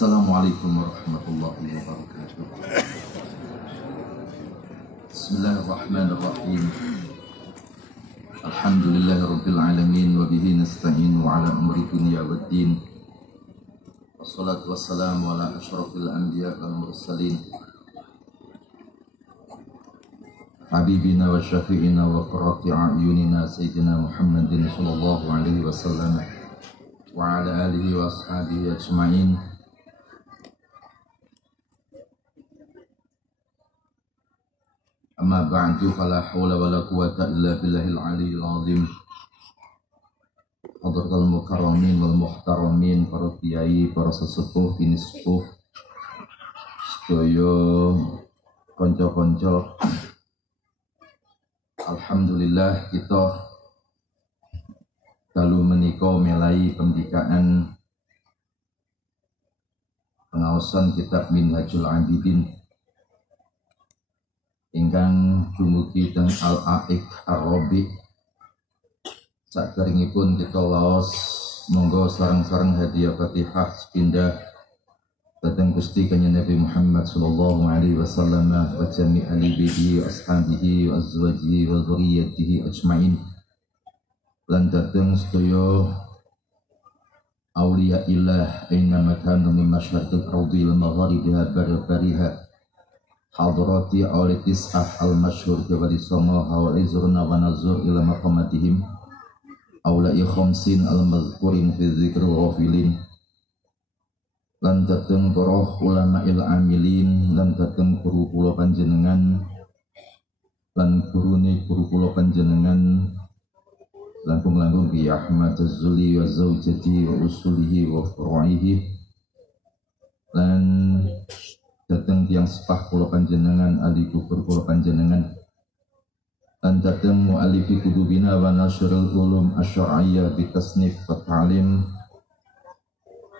Assalamualaikum warahmatullahi wabarakatuh. Bismillahirrahmanirrahim. Alhamdulillahirabbil alamin wa bihi nasta'inu ala umuri dunya waddin. Wassalatu wassalamu ala asyrafil anbiya wal mursalin. Habibina wa syafi'ina wa qurrati a'yunina sayyidina Muhammadin sallallahu alaihi wasallam wa ala alihi wa ashabihi ajma'in. Amma ba'du fala hawla wala quwwata illa billahil aliyyil azim. Hadratul mukarramin wal muhtaramin, para kiai, para sesepuh, bini sepuh, sedaya kanca-kanca. Alhamdulillah kita dalu menika melai pembikaan pengaosan kitab Minhajul Abidin ingkang dumugi teng Al-A'iq Ar-Rabi'. Saderengipun kita waos monggo sareng-sareng hadiah Fatihah sepindah dhateng Gusti Kanjeng Nabi Muhammad sallallahu alaihi wasallam wa jami' ali bihi ashabihi wa azwajihi wa dzurriyyatihi ajmain. Lan dhateng sedaya auliya illah aina makanu min masyariqil ardi wal magharibiha bariha hadrati aulitis al-masyhur kawali songo hawali zurna wa nazur ila maqamatihim aulai khamsin al-mazkurin fi dzikri ghafilin. Lan dateng para ulama amilin, lan dateng guru kula panjenengan lan gurune guru kula panjenengan langkung-langkung Ki Ahmad Az-Zuli wa zaujati wa usulihi wa furu'ihi, lan dateng tiang sepah kula panjenengan ali kubur kula panjenengan, lan dateng mu'alifi kutubina wa nasyrul ulum asy-syar'iyyah bi tasnif wa ta'lim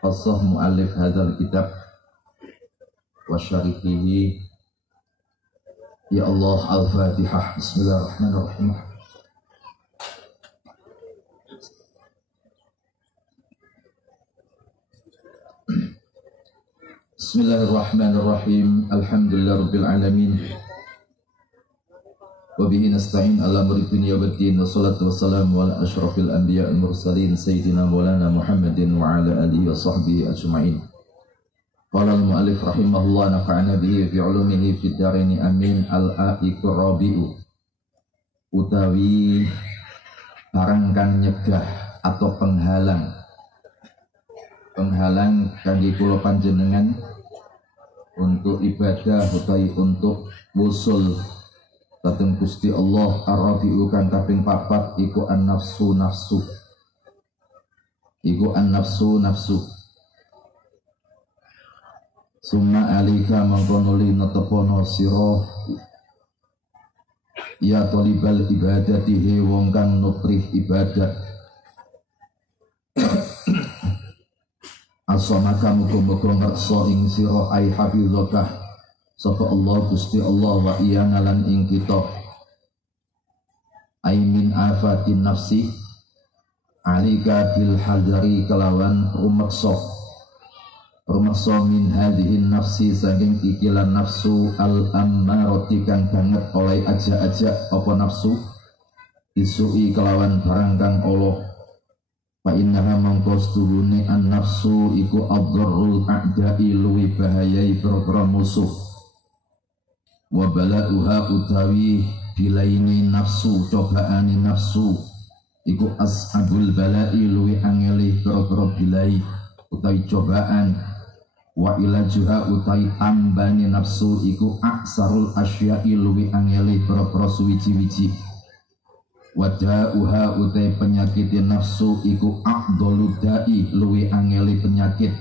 khasah mu'alif hadzal kitab wa syarihihi. Ya Allah, Al-Fatihah. Bismillahirrahmanirrahim. Bismillahirrahmanirrahim. Alhamdulillahirabbil alamin. Wa bihi nasta'in ala umuri dunya waddin. Wassalatu wassalamu ala asyrafil anbiya wal mursalin sayyidina Maulana Muhammadin wa ala alihi wa sahbihi ajma'in. Qala al-mu'allif rahimahullah nafa'ana bihi fi 'ulumihi fid dharain amin. Al-A'iq Ar-Rabi'u utawi barang kang nyegah atau penghalang kangge kula panjenengan untuk ibadah utawi untuk wusul dhateng Gusti Allah. Ar-Rabi'u kang kaping 4 iku an-nafsu nafsu. Summa alika mangkonuli netepono sira ya talibal ibadatihi wong kang nutrih ibadah. As-samaka muga-muga ngersa ing sira ai hafizaka sapa Allah Gusti Allah wa iya ngalan ing kita ai min afatin nafsi alika bil hadari kelawan rumaksa min hadhihi nafsi saking ikilan nafsu al ammarati kang banget oleh aja-aja apa nafsu isui kelawan barang kang Allah. Fa innaha mangkostulune an nafsu iku adharrul a'da'i luwi bahayai pro musuh. Wa bala'uha utawi bilaini nafsu cobaane nafsu iku as'abul bala'i luwi angeli pro bilai utawi cobaan. Wa ilajuha utawi tambane nafsu iku aksarul asya'i luwi angeli pro suwiji-wiji. Wada'uha utai penyakit nafsu iku afdolud da'i luwi angeli penyakit.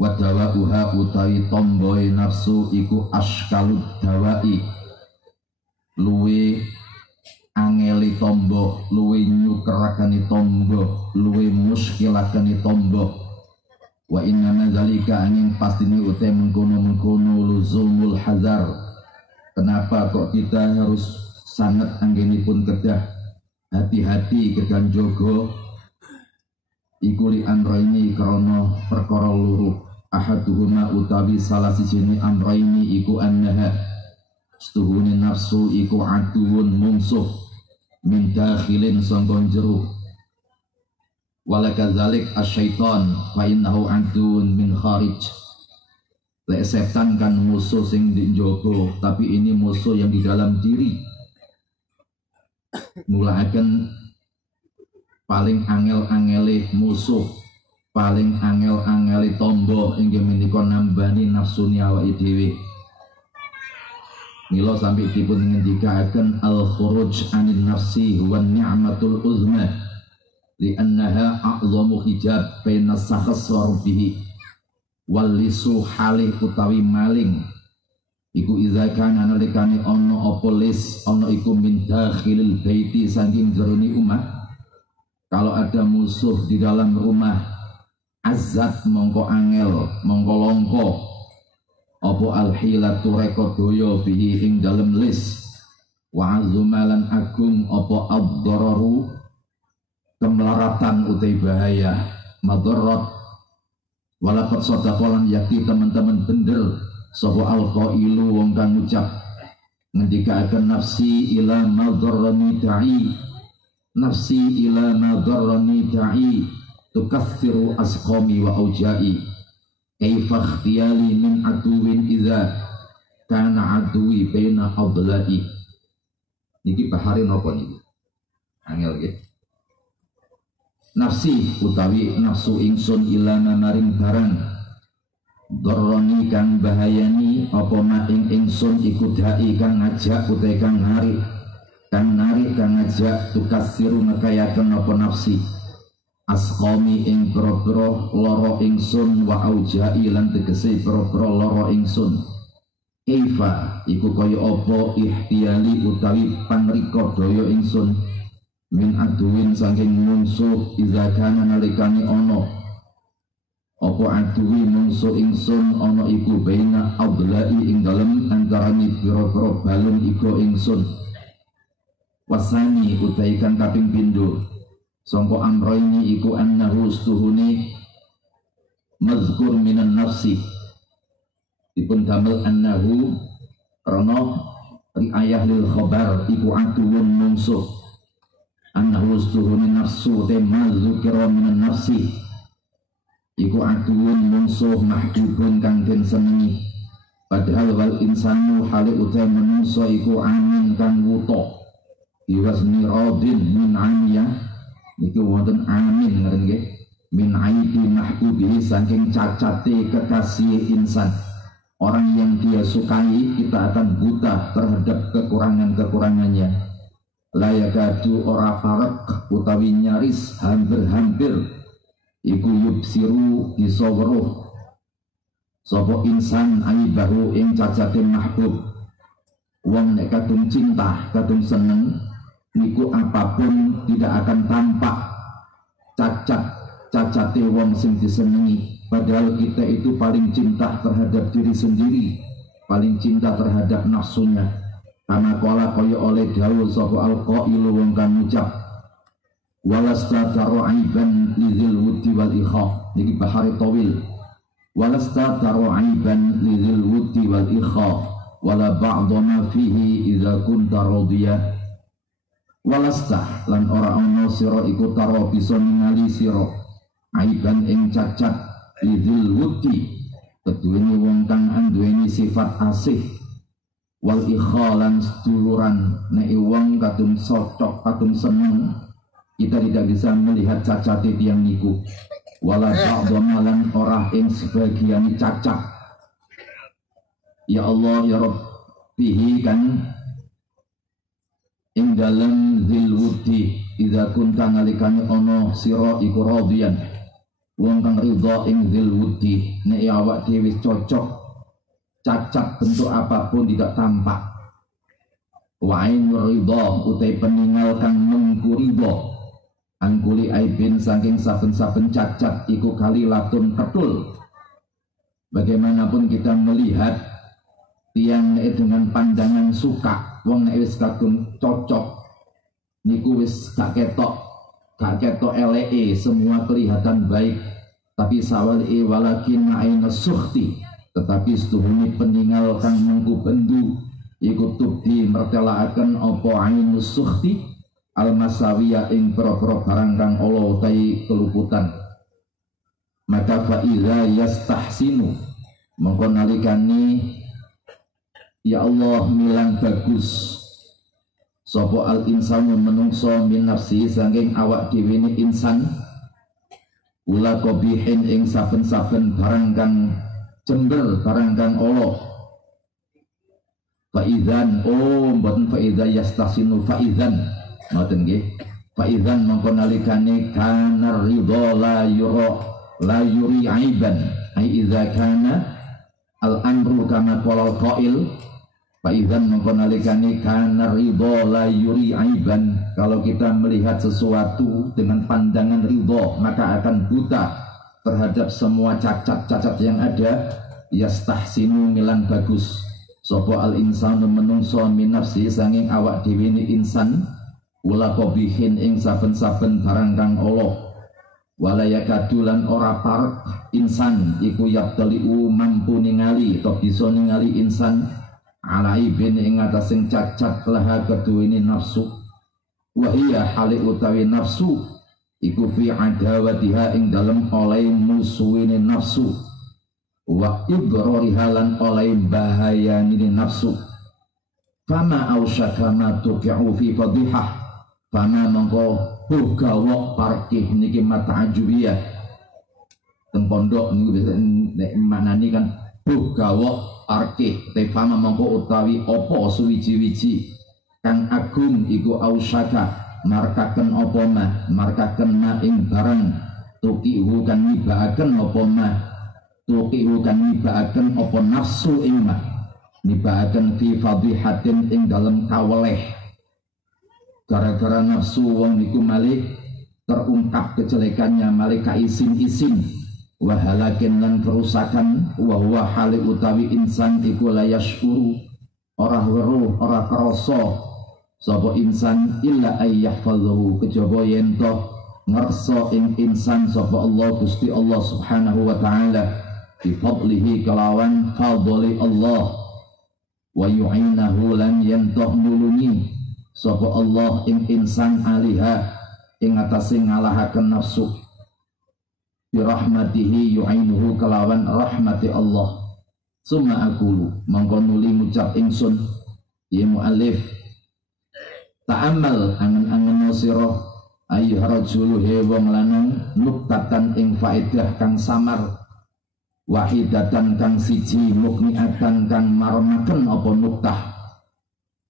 Wadawa'uha utai tomboy nafsu iku askalud dawa'i luwi angeli tombo, luwi nyukerakani tombo, luwi muskilakani tombo. Wa inna dzalika angin pastine utai mengkono-mengkono luzumul hazar. Kenapa kok kita harus sangat anggenipun kedah hati-hati kekan jogo iku li amraini krana perkara loro. Ahaduhuma utawi salah sijine amraini iku annaha setuhune nafsu iku aduun mungsuh min dakhilin sangka jero. Walakadzalik asyaiton fa innahu aduun min kharij. Lek setan kan musuh sing di njaba, tapi ini musuh yang di dalam diri. Mulaaken paling angel-angele musuh, paling angel-angele tombo inggih menika nambani nafsune awake dhewe. Mila sampai dipun ngendikaken al-khuruj anin nafsi huwa ni'matul uzma li'annaha a'zamu hijab baina sakhs wa rabbih. Walisu halih utawi maling iku iza kana nalikane ana apa lis ana iku min dakhilil baiti saking jerone omah. Kalau ada musuh di dalam rumah, azat mongko angel mongko longko apa alhilatu rekodoyo bihi ing dalem lis wa azumalan agung apa ad-dararu kemelaratan utai bahaya madarat. Walakat sodakolan yakti teman-teman bener sopo alqailu wong kang ngucap ngendika akan nafsi ila madharrani da'i, nafsi ila madharrani da'i tukassiru asqami wa auja'i kaifa ikhtiyali min aduwin idza kana aduwi baina adla'i. Niki bahari napa niki angel nggih. Nafsi utawi nafsu ingsun ilana maring barang doroni kang bahayani apa ma ing ingsun iku dai kang ngajak utai kang narik kang ngajak tukasiru ngekayaken apa nafsi asqami ing boro-boro loro ingsun wa aujai lan tegese boro-boro loro ingsun. Kaifa iku kaya apa ihtiyali utawi panrika daya ingsun min aduwin saking mungsuh iza kana nalikani ono apa aduwi mungsuh ingsun ono iku baina adlai ing dalem antarane pira-pira balung iku ingsun. Wasani utaikan kaping pindho sangka amroini iku annahu stuhuni mazkur minan nafsi dipun damel annahu rono riayah lil khabar iku aduwun mungsuh. Annahu stuhuni nafsu tema zukira minan nafsi iku aduun mungsuh mahjubun kang den senengi. Padahal wal insanu hale utai menungso iku amin kang wuto diwasni radin min amiyah niki wonten amin ngeren nggih min aibi mahbubihi saking cacate kekasih insan. Orang yang dia sukai kita akan buta terhadap kekurangan-kekurangannya. Layakadu ora farak utawi nyaris hampir-hampir iku yubsiru disawruh sapa insan aibahu ing cacate mahbub. Wong nek kadung cinta kadung seneng niku apapun tidak akan tampak cacate wong sing disenengi. Padahal kita itu paling cinta terhadap diri sendiri, paling cinta terhadap nafsunya. Karena kala kaya oleh dawuh sapa alqailu wong kang ngucap walasta taro aiban lizil wuddi wal ikha. Niki bahari tawil. Walasta taro aiban lizil wuddi wal ikha wala ba'dha ma fihi idza kunta radiya. Walasta lan ora ana sira iku taro bisa ningali sira aiban ing cacat lizil wuddi keduweni wong kang anduweni sifat asih wal ikhalan seduluran nek wong kadung cocok kadung seneng kita tidak bisa melihat cacate tiyang niku wala ba'dhamalan ora ing sebagian cacat. Ya Allah ya Rabb bihi kan ing dalem zil wudi idza kunta nalikane ana sira iku radiyan wong kang ridha ing zil wudi nek awak dhewe cocok cacat bentuk apapun tidak tampak. Wa'in ridha utai peninggal kang mengku ridha angkuli aibin saking saben-saben cacat iku kali latun ketul. Bagaimanapun kita melihat tiang dengan pandangan suka wong nek wis kadung cocok niku wis gak ketok gak ketok eleke, semua kelihatan baik, tapi sawali walakin aina sukhti, tetapi setuhuni peninggal kang mengku bendu iku tubdi mertelaaken apa ainu sukhti al masawiya ing pro-pro barang kang ala tai keluputan. Maka fa iza yastahsinu mongko nalikani ya Allah milang bagus sapa al insanu menungso min nafsi saking awak dhewe ni insan ula qabihin ing saben-saben barang kang jember barang kang ala fa idzan mboten fa idza yastasinu fa idzan ngoten nggih fa idzan mongko nalikane kana ridha la yuri aiban ai idza kana al amru kama qala qail fa idzan mongko nalikane kana ridha la yuri aiban, kalau kita melihat sesuatu dengan pandangan ridha maka akan buta terhadap semua cacat-cacat yang ada. Yastahsinu milan bagus sapa al insanu menungso min nafsi sanging awak dhewe ni insan ula qabihin ing saben-saben barang kang ala wala yakadulan ora parek insan iku yabtaliu mampu ningali atau bisa ningali insan alaibin ing atasing cacat laha keduweni nafsu wahia hali utawi nafsu iku fi adawatiha ing dalem oleh musuhine nafsu wa ibroriha lan oleh bahayane nafsu. Fama ausyaka ma tuqi'u fi fadihah, fama mongko gawa parkih niki mata'ajubiyah teng pondok niku nek maknani kan gawa parkih te fama mongko utawi apa suwiji-wiji kang agung iku ausyaka markaken apa mah markaken ma ing barang tuqi'u kan nibaaken apa mah tuqi'u kan nibaaken apa nafsu ing mah nibaaken fi fadihatin ing dalem kaweleh gara-gara nafsu wong niku malih terungkap kejelekannya malih kaisin-isin wahalakin lan kerusakan wa huwa hali utawi insan iku la yashkuru ora weruh ora krasa sapa insan illa ayyahfazahu kejaba yen to ngersa ing insan sapa Allah Gusti Allah Subhanahu wa taala bi fadlihi kalawan fadli Allah wa yu'inahu lan yantoh nulungi sapa Allah ing insan aliha ing atase ngalahaken nafsu bi rahmatihi yu'inuhu kalawan rahmati Allah. Summa aqulu mangko nuli ngucap ingsun ya muallif ta'ammal angen-angen sira ayyuh rajul he wong lanang nuktatan ing faedah kang samar wahidatan kang siji mukniatan kang marmaken apa nuktah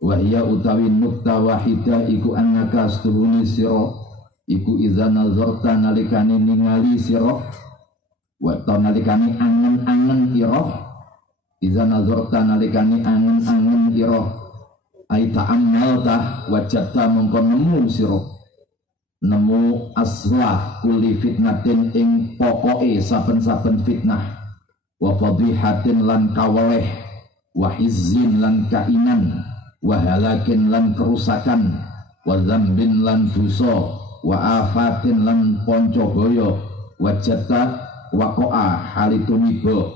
wahya utawi nuktah wahidah iku annaka astuhuni sira iku iza nazarta nalikane ningali sira wa nalikane angen-angen ira iza nazarta nalikane angen-angen ira ai ta'ammalta wajadta mongko nemu sira nemu aslah kulli fitnatin ing pokoke saben-saben fitnah wa fadihatin lan kawaleh wa hizzin lan kainan wa halakin lan kerusakan wa dzambin lan dosa wa afatin lan poncobaya wajata waqa'a halitumiba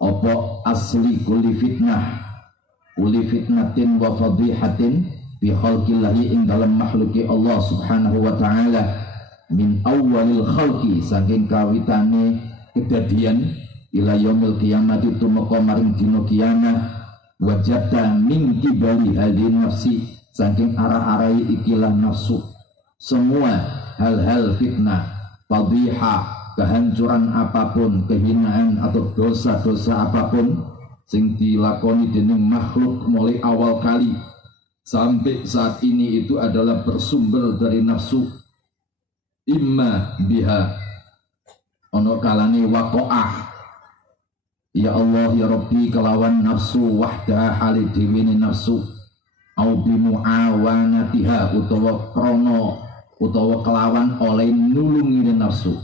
apa asli kulli fitnatin wa fadihatin bi khalqillahi ing dalam makhluki Allah Subhanahu wa ta'ala min awalil khalqi saking kawitane kedadian ila yaumil qiyamati tumeka maring dina kiamat wajata min kibali hadin nafsi saking arah-arai ikilah nafsu semua hal-hal fitnah fadhiha kehancuran apapun kehinaan atau dosa-dosa apapun sing dilakoni dening makhluk mulai awal kali sampai saat ini itu adalah bersumber dari nafsu imma biha ono kalane waqa'ah ya Allah ya Rabbi kelawan nafsu wahda halid diwini nafsu au bimu'awanatiha utawa krono utawa kelawan oleh nulungi nafsu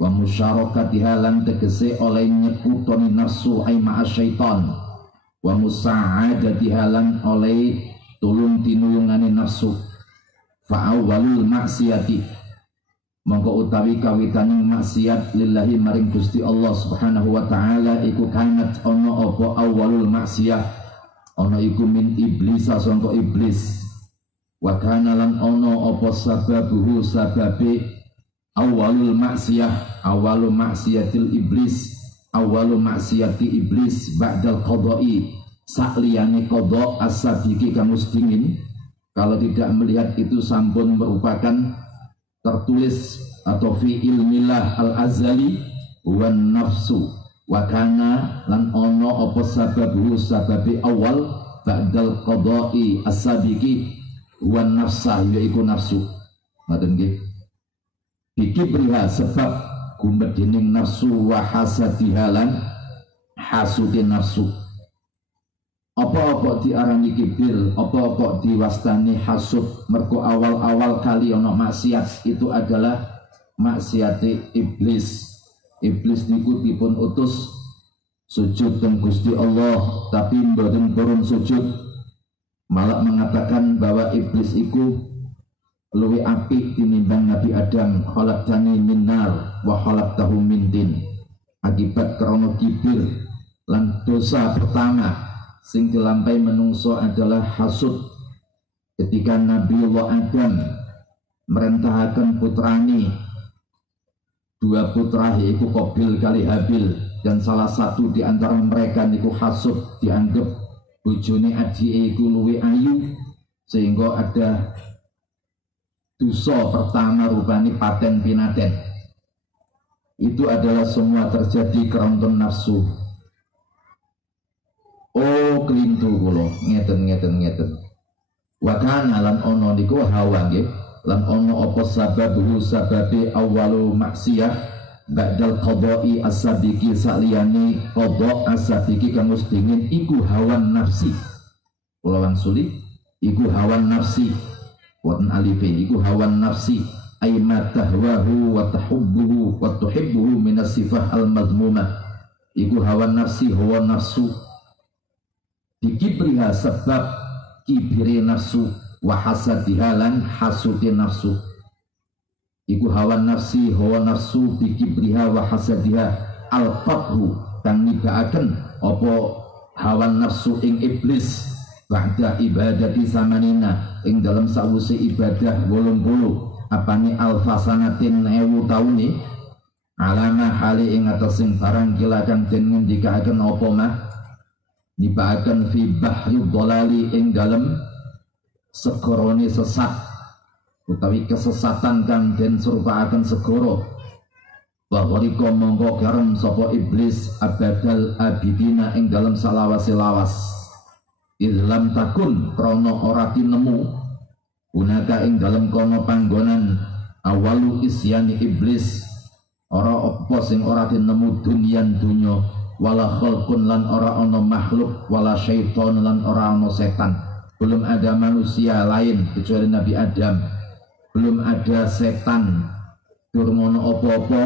wa musyarakatiha lan tegese oleh nyekutoni nafsu ai ma'a syaitan wa musa'adatiha lan oleh tulung tinulungane nafsu fa awwalul maksiati mongko utawi kawitaning maksiat lillahi maring Gusti Allah Subhanahu wa taala iku kanat ana apa awalul maksiyah ana iku min iblis sangka iblis wa kana lan ana apa sababuhu sababe awalul maksiyah awalu maksiatil iblis awalu maksiati iblis ba'dal qada'i sakliyane qada as-sabiqi kang dingin. Kalau tidak melihat itu sampun merupakan tertulis atau fi ilmillah al-azali wan nafsu wa kana lan ono apa sababu sababi awal ba'dal qada'i as-sabiqi wan nafsa yaiku nafsu. Ngoten nggih. Iki priha sebab gumedening nafsu wa hasadihalan hasudin nafsu. Apa-apa diarani kibir, apa-apa diwastani hasud, mergo awal-awal kali ono maksiat itu adalah maksiate iblis. Iblis niku dipun utus sujud teng Gusti Allah, tapi mboten purun sujud, malah mengatakan bahwa iblis iku luwih apik tinimbang Nabi Adam, khalaqtani min nar wa khalaqtahu min tin. Akibat krana kibir lan dosa pertama sing dilampai menungso adalah hasud. Ketika Nabiullah Adam merentahaken putrani, dua putra yaitu Qabil kali Habil, dan salah satu di antara mereka niku hasud, dianggap bojone adike iku luwih ayu, sehingga ada dosa pertama rupani paten pinaten. Itu adalah semua terjadi keronton nafsu. Oh kelintu kula ngeten. Wa kana lan ono niku hawa nggih, lan ono apa sababu sababe awalu maksiyah ba'dal qada'i as-sabiqi saliyane qada' as-sabiqi kang dingin iku hawan nafsi. Kula wangsuli iku hawan nafsi. Wonten alife iku hawan nafsi ay ma tahwahu wa tahubbuhu wa tuhibbuhu min as-sifah al-madhmumah. Iku hawan nafsi, hawa nafsu. Dikibriha sebab kibiri nafsu wa hasadihalan hasudi nafsu. Iku hawa nafsi, hawa nafsu dikibriha wa hasadiha al-fathu kang nibaaken apa hawa nafsu ing iblis ba'da ibadati samanina ing dalam sawuse ibadah 80 apane alfasanatin 1000 taune alama hali ing atasing barang kila kang den ngendikaken apa mah dibaaken fi bahri dhalali ing dalem segorone sesat utawi kesesatan kang den serupaaken segoro bahwa riko mongko garam sapa iblis abadal abidina ing dalem salawase lawas idlam takun krono ora tinemu unaka ing dalem kono panggonan awalu isyani iblis ora apa sing ora tinemu dunyan dunyo wala khalqun lan ora ono makhluk wala syaiton lan ora ono setan. Belum ada manusia lain kecuali Nabi Adam, belum ada setan durmono opo-opo.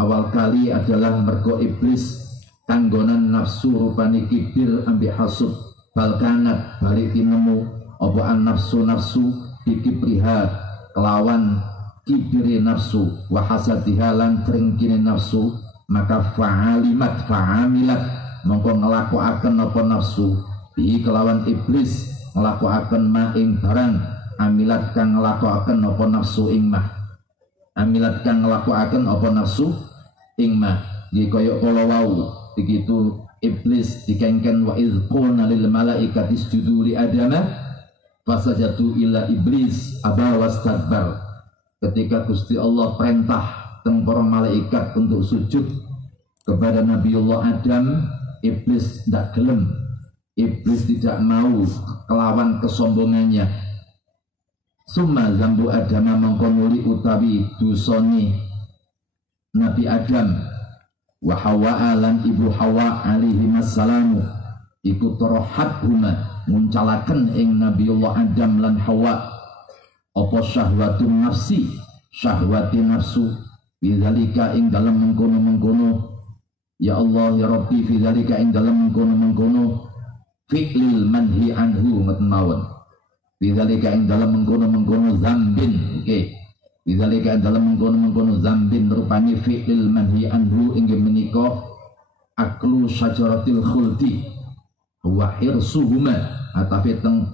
Awal kali adalah mergo iblis tanggonan nafsu rupani kibir ambi hasud balkanat balik tinemu opo an nafsu dikibriha kelawan kibiri nafsu wahasadiha lan tringkine nafsu maka fa'amilat mongko ngelakuaken apa nafsu bi kelawan iblis ngelakuaken ma ing barang amilat kang ngelakuaken apa nafsu ing mah amilat kang ngelakuaken apa nafsu ing mah iki kaya kala wau begitu iblis dikengken wa iz qulna lil malaikati isjudu li adama fasajadu illa iblis aba wastakbar. Ketika Gusti Allah perintah teng para malaikat untuk sujud kepada Nabiullah Adam, iblis tidak gelem, iblis tidak mau kelawan kesombongannya. Summa zambu Adam mengkonuli utawi dusoni Nabi Adam wa Hawa lan ibu Hawa alaihi wassalamu iku torohat huma muncalaken ing Nabiullah Adam lan Hawa apa syahwatun nafsi syahwati nafsu bidzalika ing dalam mengkono-mengkono ya Allah ya Rabbi bidzalika ing dalam mengkono-mengkono fi'lil manhi anhu mawon bidzalika ing dalam mengkono-mengkono zambin Bidzalika dalam mengkono-mengkono zambin rupane fi'il manhi anhu inggih menika aklu syajaratil khuldi wa hirsuhuma atapi teng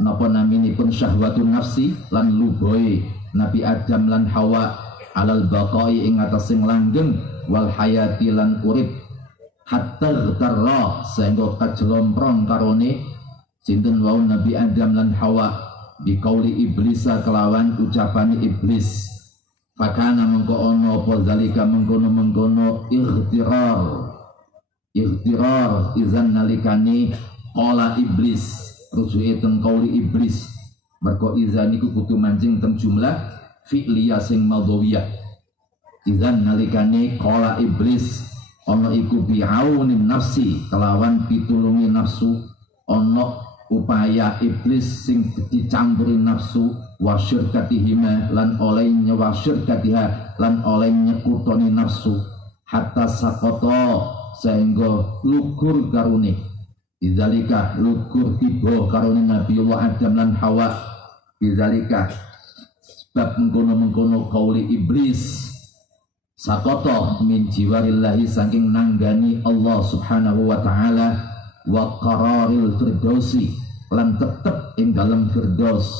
napa naminipun syahwatun nafsi lan luboe Nabi Adam lan Hawa alal baqai ing atase langgeng wal hayati lan urip hatta tarra sehingga kajlomprong karone sinten wau Nabi Adam lan Hawa bikauli iblis kelawan ucapane iblis fakana mengko ono apa zalika mengkono ightirar izan nalikani qala iblis rujuke teng kauli iblis merko izan iku kudu mancing teng jumlah fi'liyah sing madhawiyah izan nalikani qala iblis ono iku bi'aunin nafsi kelawan pitulungi nafsu ono upaya iblis sing dicampuri nafsu wasyirkatihima lan oleh nyewasyirkatiha lan oleh nyekutoni nafsu hatta sakoto sehingga lugur karuni idzalika lugur tiba karuni Nabiullah Adam lan Hawa idzalika sebab mengkono-mengkono kauli iblis sakoto min jiwarillahi saking nanggani Allah subhanahu wa ta'ala wa qararil firdausi lan tetep ing dalam firdaus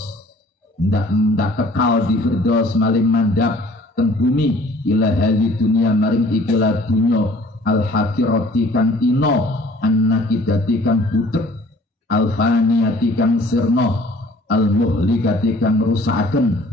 ndak kekal di firdaus maling mandap teng bumi ila hadhi dunia maring ikilah dunya al hakirati kang ino annakidati kang budek al faniyati kang sirna al muhlikati kang rusakaken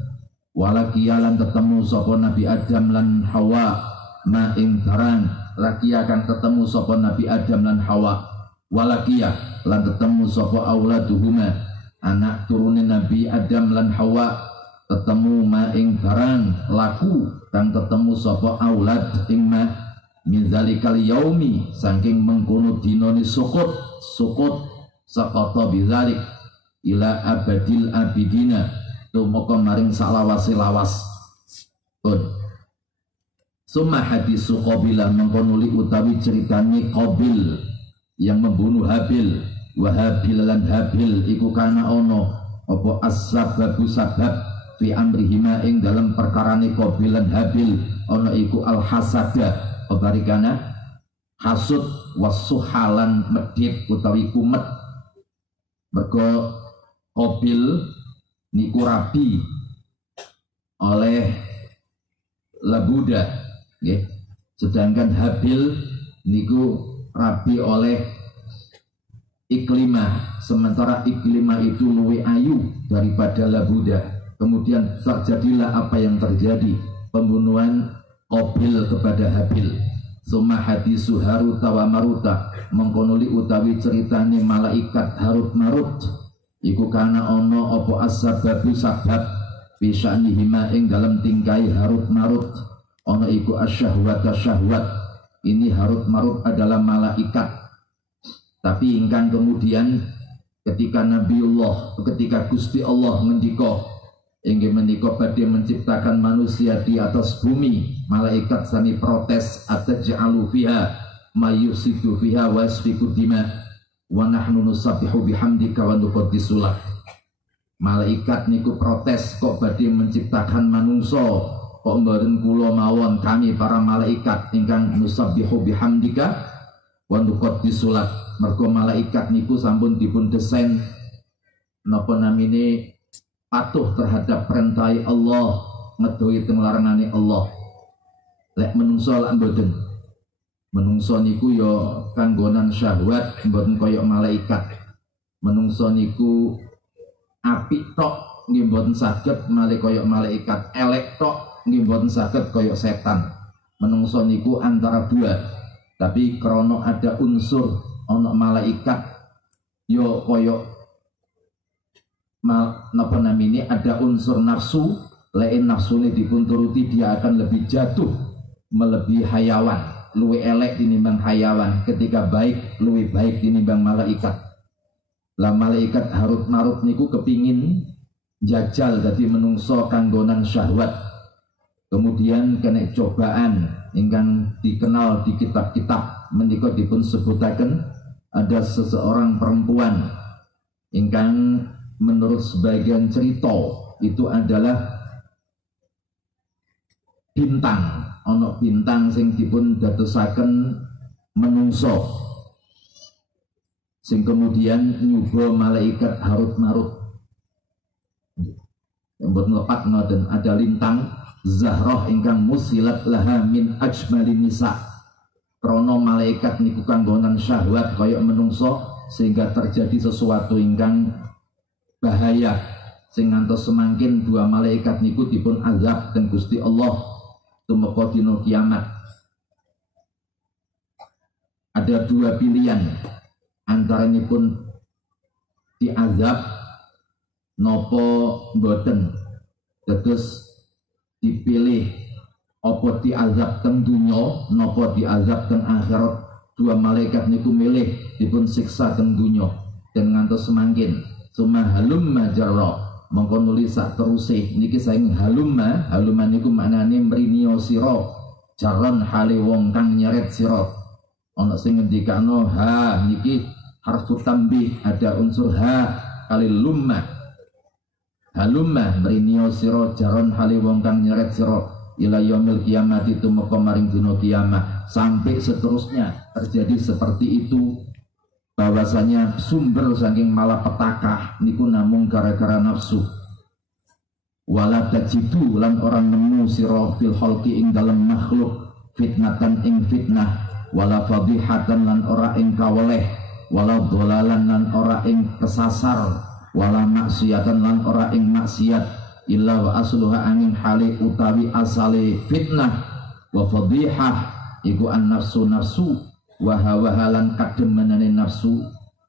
walakiyalan ketemu sapa Nabi Adam lan Hawa ma ing barang lakia kang ketemu sapa Nabi Adam lan Hawa walakiyah lan ketemu sapa auladuhuma anak turunin Nabi Adam lan Hawa ketemu ma ing barang laku kang ketemu sapa aulad ing ma min zalikal yaumi saking mengkono dinane sukut sakata bizalik ila abadil abidina tumeka maring salawase lawas summa hadisu qabilah mengkonuli utawi ceritane Qabil yang membunuh Habil wa Habil lan Habil iku kana ono apa as-sababu sabab fi amrihima ing dalam perkarane Qabil lan Habil ono iku al-hasada obarikana hasud wasuhalan medhit utawi kumet mergo Qabil niku rabi oleh labuda nggih sedangkan Habil niku rabi oleh Iklimah sementara Iklimah itu luwe ayu daripada labuda kemudian terjadilah apa yang terjadi pembunuhan Qabil kepada Habil summa hadisu Haruta wa Maruta mengkonuli utawi ceritane malaikat Harut Marut iku kana ono opo as-sababu sabab bisanihima ing dalam tingkai Harut Marut ono iku asyahwata syahwat ini Harut Marut adalah malaikat tapi ingkang kemudian ketika Gusti Allah ngendika inggih menika badhe menciptakan manusia di atas bumi malaikat sami protes ataj'alu fiha mayusidu fiha wa yasfiku dima wa nahnu nusabbihu bihamdika wa nuqaddisu lak malaikat niku protes kok badhe menciptakan manungsa kok mboten kula mawon kami para malaikat ingkang nusabbihu bihamdika wa nuqaddisu lak mergo malaikat niku sampun dipun desain napa namine patuh terhadap perintah Allah ngedohi teng larangane Allah lek menungso lak mboten menungso niku ya kanggonan syahwat mboten kaya malaikat menungso niku apik tok nggih mboten saged malih kaya malaikat elek tok nggih mboten saged kaya setan menungso niku antara dua tapi krono ada unsur ana malaikat yo kaya napa namine ada unsur nafsu lain nafsune dipun turuti dia akan lebih jatuh melebihi hayawan luwe elek tinimbang hayawan ketika baik luwe baik tinimbang malaikat lah malaikat Harut Marut niku kepingin jajal dadi menungso kanggonan syahwat kemudian kena cobaan ingkang dikenal di kitab-kitab menika dipun sebutaken ada seseorang perempuan ingkang menurut sebagian cerita itu adalah bintang, ana bintang sing dipun dadosaken menungso sing kemudian nyuba malaikat Harut Marut. Mbok lepat ngoten, ada lintang Zahrah ingkang musilat laha min ajmalin nisa. Krana malaikat niku kanggonan syahwat kaya menungso sehingga terjadi sesuatu ingkang bahaya sing ngantos semangkin dua malaikat niku dipun azab dan Gusti Allah tumeka dina kiamat. Ada dua pilihan, antaranipun diazab nopo mboten. Terus dipilih apa diazab teng dunya napa diazab teng akhirat. Dua malaikat niku milih dipun siksa teng dunya dan ngantos semangkin. Suma halumma jarra, mongko nulis sak teruse niki saing halumma niku maknane mrinio sira, jaran hale wong kang nyeret sira. Ana sing ngendikano ha niki harfu tambih, ada unsur ha kali lumma. Halumma mrinio sira, jaran hale wong kang nyeret sira ila yaumil kiamat, itu maka maring dina kiamat. Sampai seterusnya terjadi seperti itu, bahwasanya sumber saking malapetaka niku namung gara-gara nafsu. Wala tajidu lan orang nemu sira fil khalqi ing dalem makhluk fitnatan ing fitnah, wala fadihatan lan ora ing kaweleh, wala dhalalan lan ora ing kesasar, wala maksiatan lan ora ing maksiat, illa wa asluha angin hale utawi asale fitnah wa fadihah iku an nafsu wahawahalan kademenane nafsu,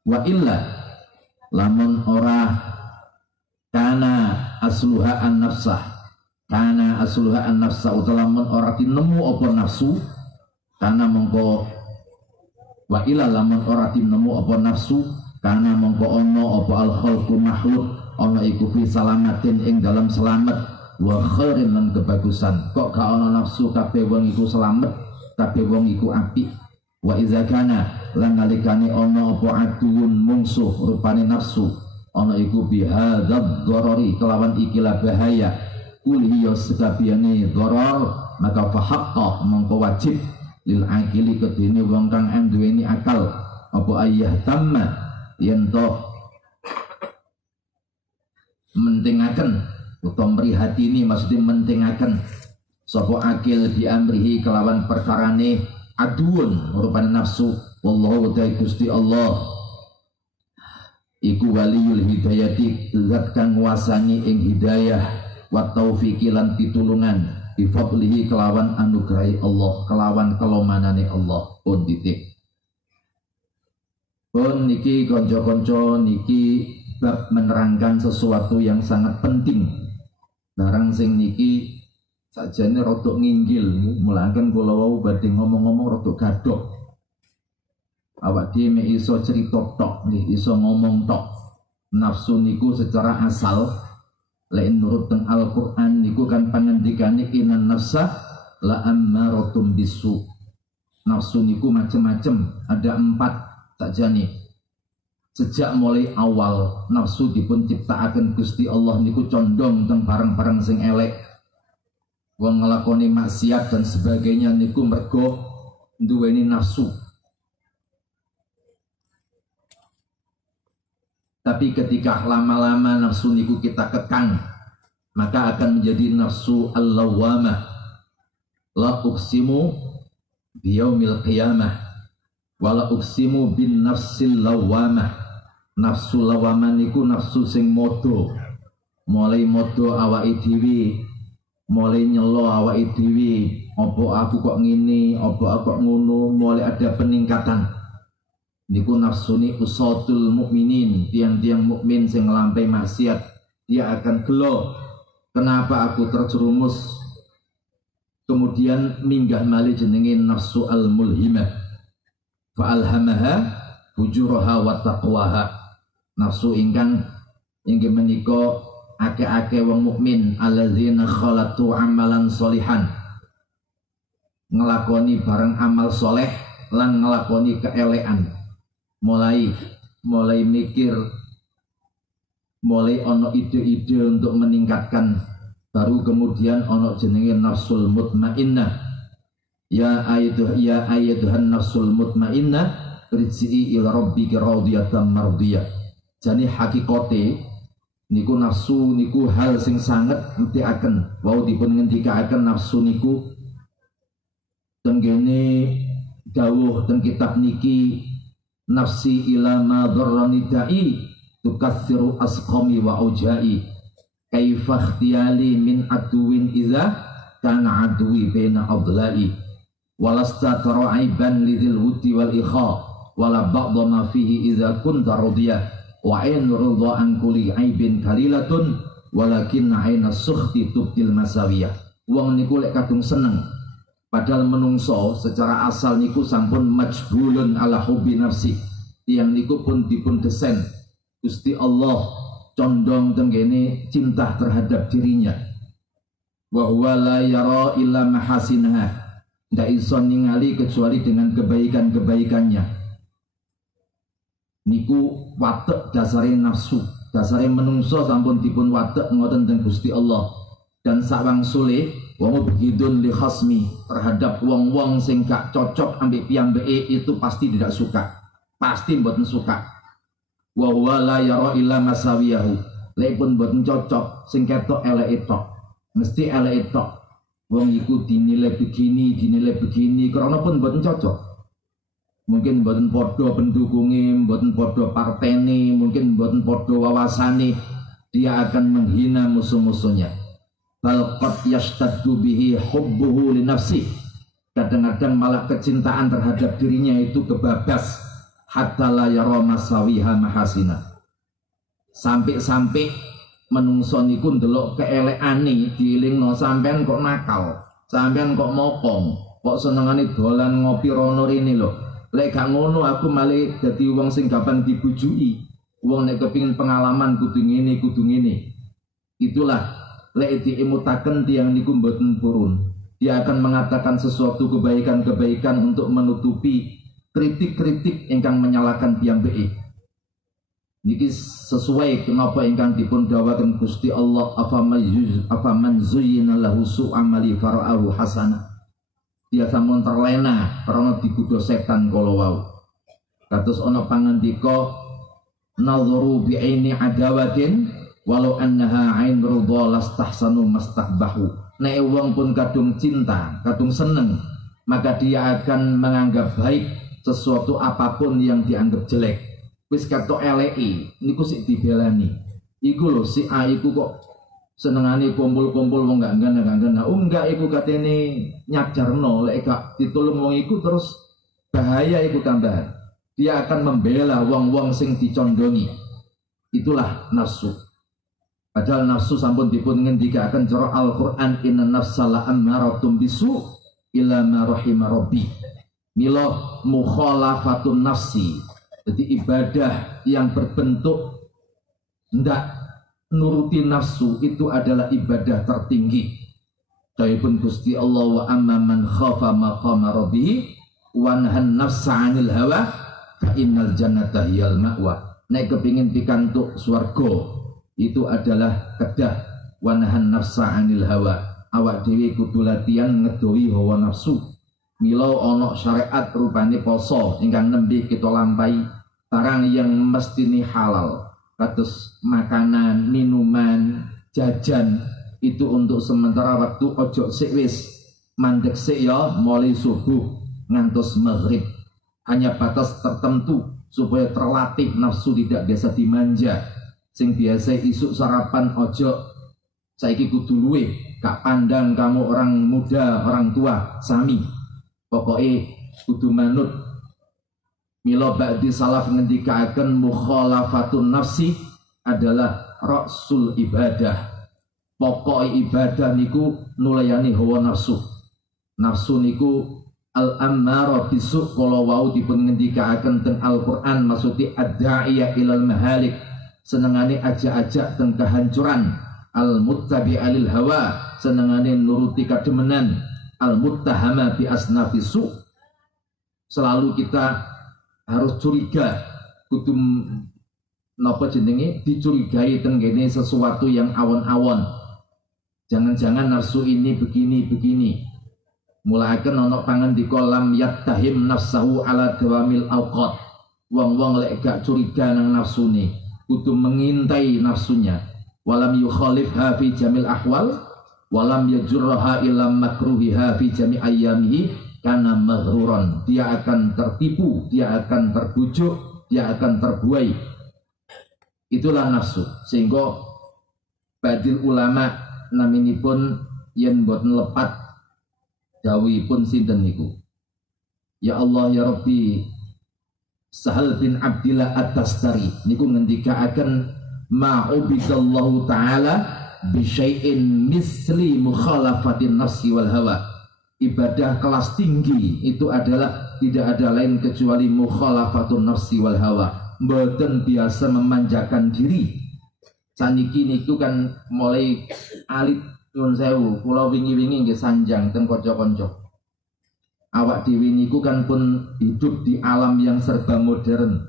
wa illa lamun ora kana asluha an nafsah, kana asluha an nafsah utawa lamun ora tinemu apa nafsu, kana mongko wa illa lamun ora tinemu apa nafsu, kana mongko ono apa al khalqu makhluk ono iku fi salamatin ing dalam selamat, wa khairin lan kebagusan. Kok gak ono nafsu kabeh wong iku selamat, kabeh wong iku apik. Wa iza kana lan nalikane ana apa aduun mungsuh rupane nafsu, ana iku bihadzab dharari kelawan ikilah bahaya, kulhiya sebabiyane dharar, maka fahaqqa mongko wajib lil akili kedene wong kang duweni akal apa ayah tamma yen to mentingaken utawa mrihatini, maksudnya mentingaken sapa akil bi amrihi kelawan perkarane aduun rupane nafsu. Wallahu ta'ala Gusti Allah iku waliyul hidayati, zat kang nguasani ing hidayah, wa taufiqi lan pitulungan, bi fadlihi kelawan anugrahi Allah, kelawan kelomanane Allah. Pun titik. Pun niki konco-konco niki bab menerangkan sesuatu yang sangat penting. Barang sing niki sajane rodok nginggil, mulakan kula wau badhe ngomong-ngomong rodok gadok. Awak dhewe iso cerita tok, nggih iso ngomong tok. Nafsu niku secara asal lek nurut teng Al-Qur'an niku kan pangendikane inan nafsa la ammaratun bisu. Nafsu niku macem-macem, ada 4 sakjane. Sejak mulai awal nafsu dipun ciptakaken Gusti Allah niku condong teng barang-barang sing elek. Wong ngelakoni maksiat dan sebagainya niku mergo duweni nafsu. Tapi ketika lama-lama nafsu niku kita kekang, maka akan menjadi nafsu al-lawwamah. La uqsimu biyaumil qiyamah wala uqsimu bin nafsil lawwamah. Nafsu lawwamah niku nafsu sing modo, mulai modo awake dhewe, mulai nyelo awake dhewe, apa aku kok ngene, apa aku kok ngono, mulai ada peningkatan. Niku nafsuni usatul mukminin, tiang-tiang mukmin sing nglampahi maksiat, dia akan gelo. Kenapa aku terjerumus? Kemudian minggah malih jenenge nafsu al-mulhimah. Fa alhamaha fujuraha wa taqwaha. Nafsu ingkang inggih menika ake-ake wong mukmin alladzina khalatu amalan solihan, ngelakoni barang amal soleh lan ngelakoni keelekan, mulai mikir, mulai ono ide-ide untuk meningkatkan Baru kemudian ono jenenge nafsul mutmainnah. Ya ayyatuhan nafsul mutmainnah rij'i ila rabbika radiyatan mardiyah. Jane hakikate niku nafsu niku hal sing sanget ngertikaken wau dipun ngendikaken nafsu niku tenggene dawuh teng kitab niki nafsi ila ma dharrani da'i tukassiru asqami wa ujai kaifa ikhtiyali min aduwin idza kana aduwi baina adlai walasta taraiban lidzil wudi wal ikha wala ba'dha ma fihi idza kunta radiyah wa ain ridha an kulli aibin kalilatun walakin aina sukhti tubtil masawiyah. Wong niku lek kadung seneng padahal menungso secara asal niku sampun majbulun ala hubbi nafsi, yang niku pun dipun desen Gusti Allah condong tenggene cinta terhadap dirinya. Wa huwa la yara illa mahasinha, ndak iso ningali kecuali dengan kebaikan-kebaikannya. Niku watek dasare nafsu, dasare menungso sampun dipun watek ngoten teng Gusti Allah. Dan sawangsule wong begidun li khasmi, terhadap wong-wong sing gak cocok ambek piyambake itu pasti tidak suka, pasti mboten suka. Wa huwa la yara illa masawiyahu, lek pun mboten cocok sing ketok eleke tok, mesti eleke tok. Wong iku dinilai begini karena pun mboten cocok. Mungkin mboten padha pendukunge, mboten padha partene, mungkin mboten padha wawasane, dia akan menghina musuh-musuhnya. Bal qad yashtaddu bihi hubbuhu li nafsi, kadang-kadang malah kecintaan terhadap dirinya itu kebabas. Hatta la yara masawiha mahasina, sampai menungso niku ndelok keelekane dielingno. Sampean kok nakal, sampean kok mokong, kok senengane dolan ngopi rono rene lho. Lek gak ngono aku malah dadi wong sing gampang dibujuki. Wong nek kepingin pengalaman kudu ngene. Itulah lek diemutaken tiyang niku mboten purun. Dia akan mengatakan sesuatu kebaikan-kebaikan untuk menutupi kritik-kritik ingkang menyalahkan piyambake. Niki sesuai kenapa ingkang dipun dawaken Gusti Allah, afaman zuyyina lahu su'amali fara'ahu hasanah. Dia sampun terlena karena digodha setan kala wau. Kados ana pangandika nadharu bi'aini adawatin walau annaha ain ridha lastahsanu mastahbahu. Nek wong pun kadung cinta, kadung seneng, maka dia akan menganggap baik sesuatu apapun yang dianggap jelek. Wis katok eleki niku sik dibelani. Iku lho si A iku kok senengane kumpul-kumpul wong gak ngene-ngene. Enggak iku katene nyajarno, lek gak ditulung wong iku terus bahaya iku tambahan. Dia akan membela wong-wong sing dicondongi. Itulah nafsu. Padahal nafsu sampun dipun ngendikaken cara Al-Qur'an, inna nafsa la'ammaratun bisu illa ma rahima rabbi. Milo mukhalafatun nafsi, jadi ibadah yang berbentuk ndak nuruti nafsu itu adalah ibadah tertinggi. Daipun Gusti Allah, wa amma man khafa maqama rabbih wa nahan nafsa 'anil hawa fa innal jannata hiyal ma'wa. Nek kepingin pikantuk swarga itu adalah kedah wa nahan nafsa 'anil hawa. Awak dhewe kudu latihan ngedohi hawa nafsu. Milo ono syariat rupane poso ingkang nembe kita lampahi barang yang mestine halal, kados makanan, minuman, jajan itu untuk sementara waktu. Ojo sik wis mandek sik ya mulai subuh ngantos maghrib, hanya batas tertentu supaya terlatih nafsu tidak biasa dimanja. Sing biasa isuk sarapan ojo saiki kudu luwe, gak pandang kamu orang muda orang tua sami. Pokoknya kudu manut. Mila ba'di salaf ngendikaken mukhalafatun nafsi adalah rasul ibadah. Pokok ibadah niku nulayani hawa nafsu. Nafsu niku al-ammara bisu, kala wau dipun ngendikaken teng Al-Qur'an maksudi ad-da'iya ilal mahalik, senengane ajak-ajak teng kehancuran. Al-muttabi'a lil hawa, senengane nuruti kademenan. Al-muttahama bi asnafi su, selalu kita harus curiga, kudu napa jenenge dicurigai tenggene sesuatu yang awon-awon. Jangan-jangan nafsu ini begini. Mulaikan ono pangandika lam yattahim nafsahu ala dawamil awqat. Wong-wong lek gak curiga nang nafsune, kudu mengintai nafsunya. Walam yukhalifha fi jamil ahwal, walam yajurraha ila makruhiha fi jami ayyamihi kana maghruran. Dia akan tertipu, dia akan terbujuk, dia akan terbuai. Itulah nafsu. Sehingga badil ulama naminipun yen boten lepat dawuhipun sinten niku. Ya Allah ya Rabbi, Sahal bin Abdillah At-Tastari niku ngendikaaken ma'ubidallahu ta'ala bisyai'in misli mukhalafatin nafsi wal hawa. Ibadah kelas tinggi itu adalah tidak ada lain kecuali mukhalafatun nafsi wal hawa. Mboten biasa memanjakan diri. Saniki niku kan mulai alit nyuwun sewu, kula wingi-wingi nggih sanjang teng kanca-kanca. Awak dhewe niku kan pun hidup di alam yang serba modern.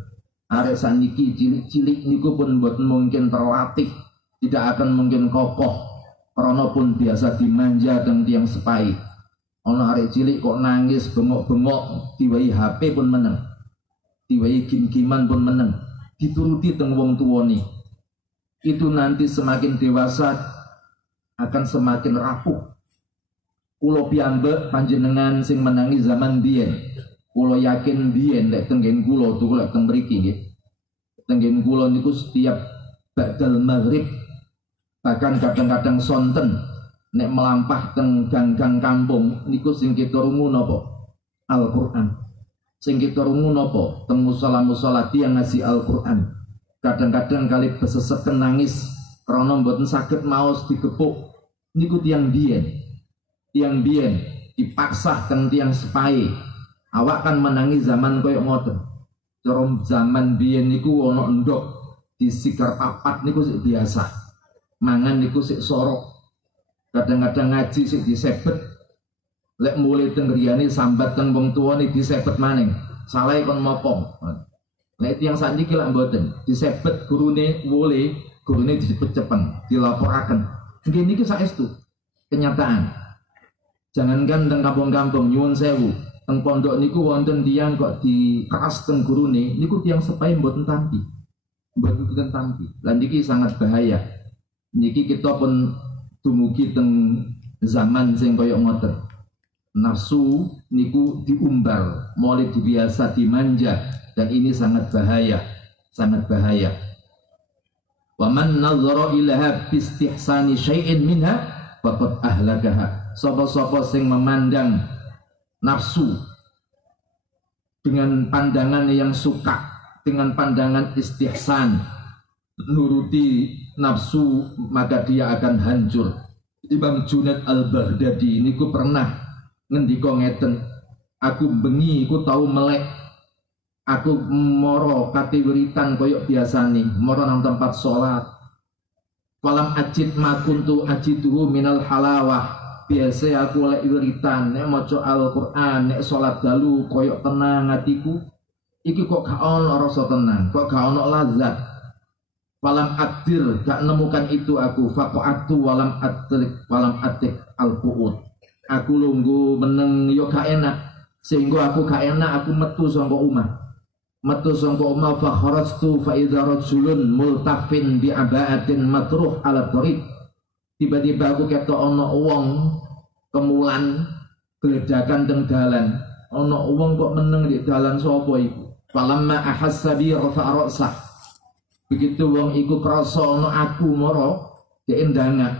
Arek saniki cilik-cilik niku pun mboten mungkin terlatih, tidak akan mungkin kokoh. Rono pun biasa dimanja teng tiang sepai. Ono arek cilik kok nangis bengok-bengok, diwai HP pun meneng. Diwai game-gamean pun meneng. Dituruti teng wong tuwane. Itu nanti semakin dewasa akan semakin rapuh. Kulo piyambak panjenengan sing menangi zaman biyen. Kulo yakin biyen lek tenggen kulo tuh lek teng mriki nggih. Tenggen kulo niku setiap ba'dal maghrib bahkan kadang-kadang sonten nek melampah teng gang-gang kampung niku sing kita rungu napa? Al-Qur'an. Sing kita rungu napa? Teng musala-musala tiyang ngaji Al-Qur'an. Kadang-kadang kali beseseken nangis krana mboten saged maos digepuk niku tiyang biyen. Tiang biyen dipaksa teng tiang sepai. Awak kan menangi zaman koyok ngoten. Corom zaman biyen niku ono endok disikar papat niku sik biasa. Mangan niku sik sorok. Kadang-kadang ngaji sik disebet. Lek mulai teng griyane sambat teng wong tuwane disebet maning. Salah kon mopong. Lek tiang saniki lak mboten disebet gurune mulai gurune dicepet-cepet dilaporaken. Nggih niki saestu kenyataan. Jangankan teng kampung-kampung nyuwun sewu, teng pondok niku wonten tiyang kok dikeras teng gurune niku tiyang sepahe mboten tampi. Mboten tampi. Lan niki sangat bahaya. Niki kita pun dumugi teng zaman sing kaya ngoten. Nafsu niku diumbar, mulai dibiasa dimanja dan ini sangat bahaya, sangat bahaya. Wa man nadzara ilaha bi istihsani syai'in minha faqad ahlakaha. Sopo-sopo sing memandang nafsu dengan pandangan yang suka, dengan pandangan istihsan, nuruti nafsu, maka dia akan hancur. Imam Junaid Al-Baghdadi niku pernah ngendika ngeten, aku bengi iku tau melek, aku moro kate wiritan koyok biasane, moro nang tempat sholat. Falam ajid ma kuntu ajiduhu minal halawah. Biasa aku lek wiritan, nek maca Al-Qur'an, nek salat dalu koyok tenang hatiku. Iki kok gak ono rasa tenang, kok gak ono lazat. Falam adir, gak nemukan itu aku. Faqatu walam atik al-qu'ud. Aku lungguh meneng yo gak enak. Sehingga aku gak enak, aku metu saka omah. Metu saka omah fa kharajtu fa idza rajulun multafin bi aba'atin matruh ala tariq. Tiba-tiba aku ketok ono wong kemulan geledakan teng dalan. Ono wong kok meneng di dalan sapa iku? Falamma ahassa bi rafa'a ra'sah. Begitu wong iku krasa ono aku moro, dhek ndangak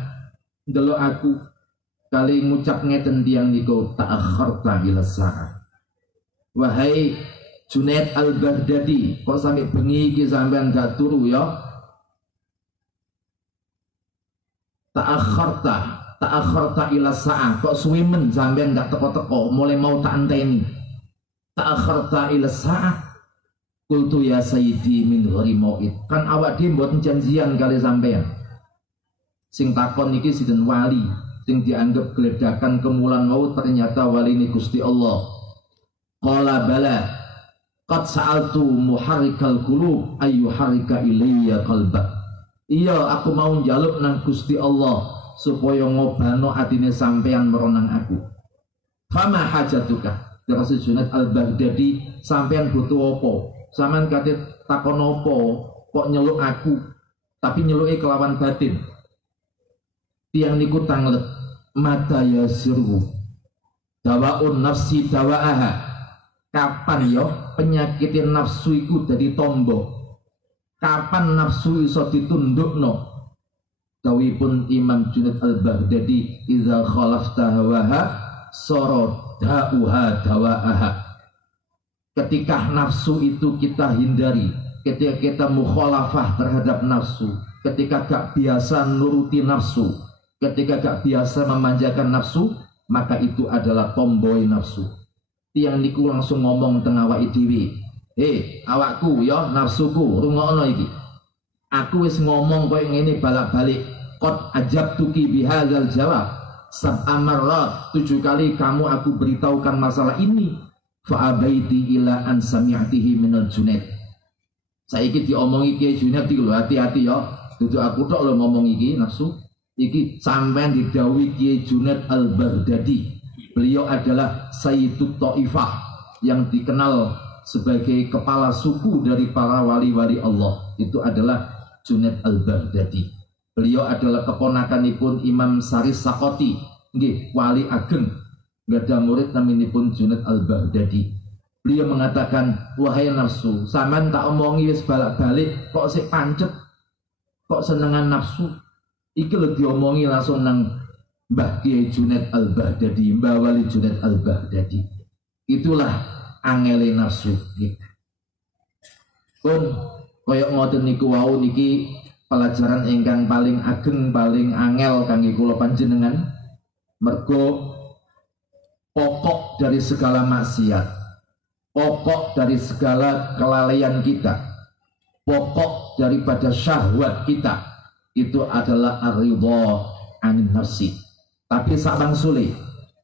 ndelok aku. Kali ngucap ngeten tiyang niku ta'akhkharta ila sa'ah. Wahai Junaid Al-Baghdadi, kok sampe bengi iki sampean gak turu ya? Ta'akhkharta ila sa'ah, kok suwimen sampean gak teko-teko, mulai mau tak anteni. Ta'akhkharta ila sa'ah. Qultu ya sayyidi min ghairi mau'id. Kan awak dhewe mboten janjian kali sampean. Sing takon iki sinten wali, sing dianggap geledakan kemulan mau ternyata wali ini Gusti Allah. Qala bala qad sa'altu muharrikal qulub ayyuharrika ilayya qalbak. Iya, aku mau njaluk nang Gusti Allah supaya ngobano atine sampean meronang aku. Fama hajatuka. Terus Junaid al-Baghdadi, sampean butuh apa? Sampean kate takon apa? Kok nyeluk aku? Tapi nyeluke kelawan batin. Tiang niku tanglet mata yasiru dawaun nafsi dawaaha. Kapan yo penyakitin nafsu iku dadi tombo? Kapan nafsu iso ditundukno? Dawipun Imam Junaid al-Baghdadi, iza khalafta hawaha soro da'uha dawaaha. Ketika nafsu itu kita hindari, ketika kita mukhalafah terhadap nafsu, ketika gak biasa nuruti nafsu, ketika gak biasa memanjakan nafsu, maka itu adalah tomboy nafsu. Tiang niku langsung ngomong teng awake dhewe, awakku ya nafsuku, rungokno iki. Aku wis ngomong koyo ngene balak-balik, qad ajabtuki bihadzal jawab sab'a marrat, 7 kali kamu aku beritahukan masalah ini. Fa abaiti ila an sami'tihi minal Junaid. Saiki diomongi Kiai Junaid iki lho, hati-hati ya. Dudu aku tok lho ngomong iki nafsu. Iki sampean didhawuhi Kiai Junaid al-Baghdadi. Beliau adalah Sayyidut Taifah yang dikenal sebagai kepala suku dari para wali-wali Allah. Itu adalah Junaid al-Baghdadi. Beliau adalah keponakanipun Imam Saris Sakoti, nggih, wali ageng. Gada murid naminipun Junaid al-Baghdadi. Beliau mengatakan, wahai nafsu, sampean tak omongi wis balak-balik, kok sik pancet, kok senengan nafsu. Iki lho diomongi langsung nang Mbah Kiai Junaid al-Baghdadi, Mbah Wali Junaid al-Baghdadi. Itulah angele nafsu kita. Pun koyok ngoten niku wau niki pelajaran ingkang paling ageng, paling angel kangge kula panjenengan. Mergo pokok dari segala maksiat, pokok dari segala kelalaian kita, pokok daripada syahwat kita itu adalah ar-ridha anin nafsi. Tapi sabang suli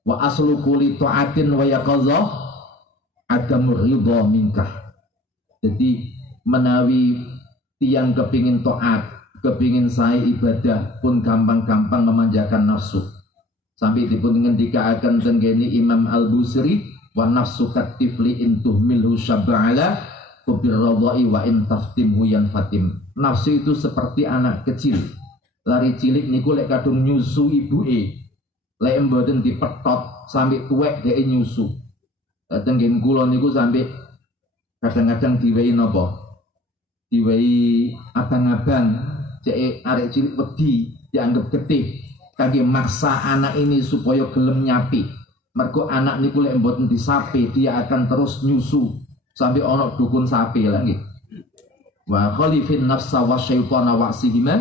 wa aslu kulli ta'atin wa yaqadha adamur ridha minkah. Jadi menawi tiang kepingin taat, kepingin saya ibadah pun gampang-gampang memanjakan nafsu. Sampai dipun ngendikaaken tenggeni Imam Al-Busiri, wa nafsu katifli intuhmilhu syab'ala kubirradha'i wa in taftimhu yanfatim. Nafsu itu seperti anak kecil lari cilik niku lek kadung nyusu ibuke, lek mboten dipetot sampai tuwek dhek nyusu. Tengen kula niku sampai kadang-kadang diwehi napa? Diwehi abang-abang, cek arek cilik wedi dianggap getih kangge maksa anak ini supaya gelem nyapi. Mergo anak niku lek mboten disapi dia akan terus nyusu sampai ana dukun sapi lagi. Wa khalifin nafsa wa syaitana wa'sihima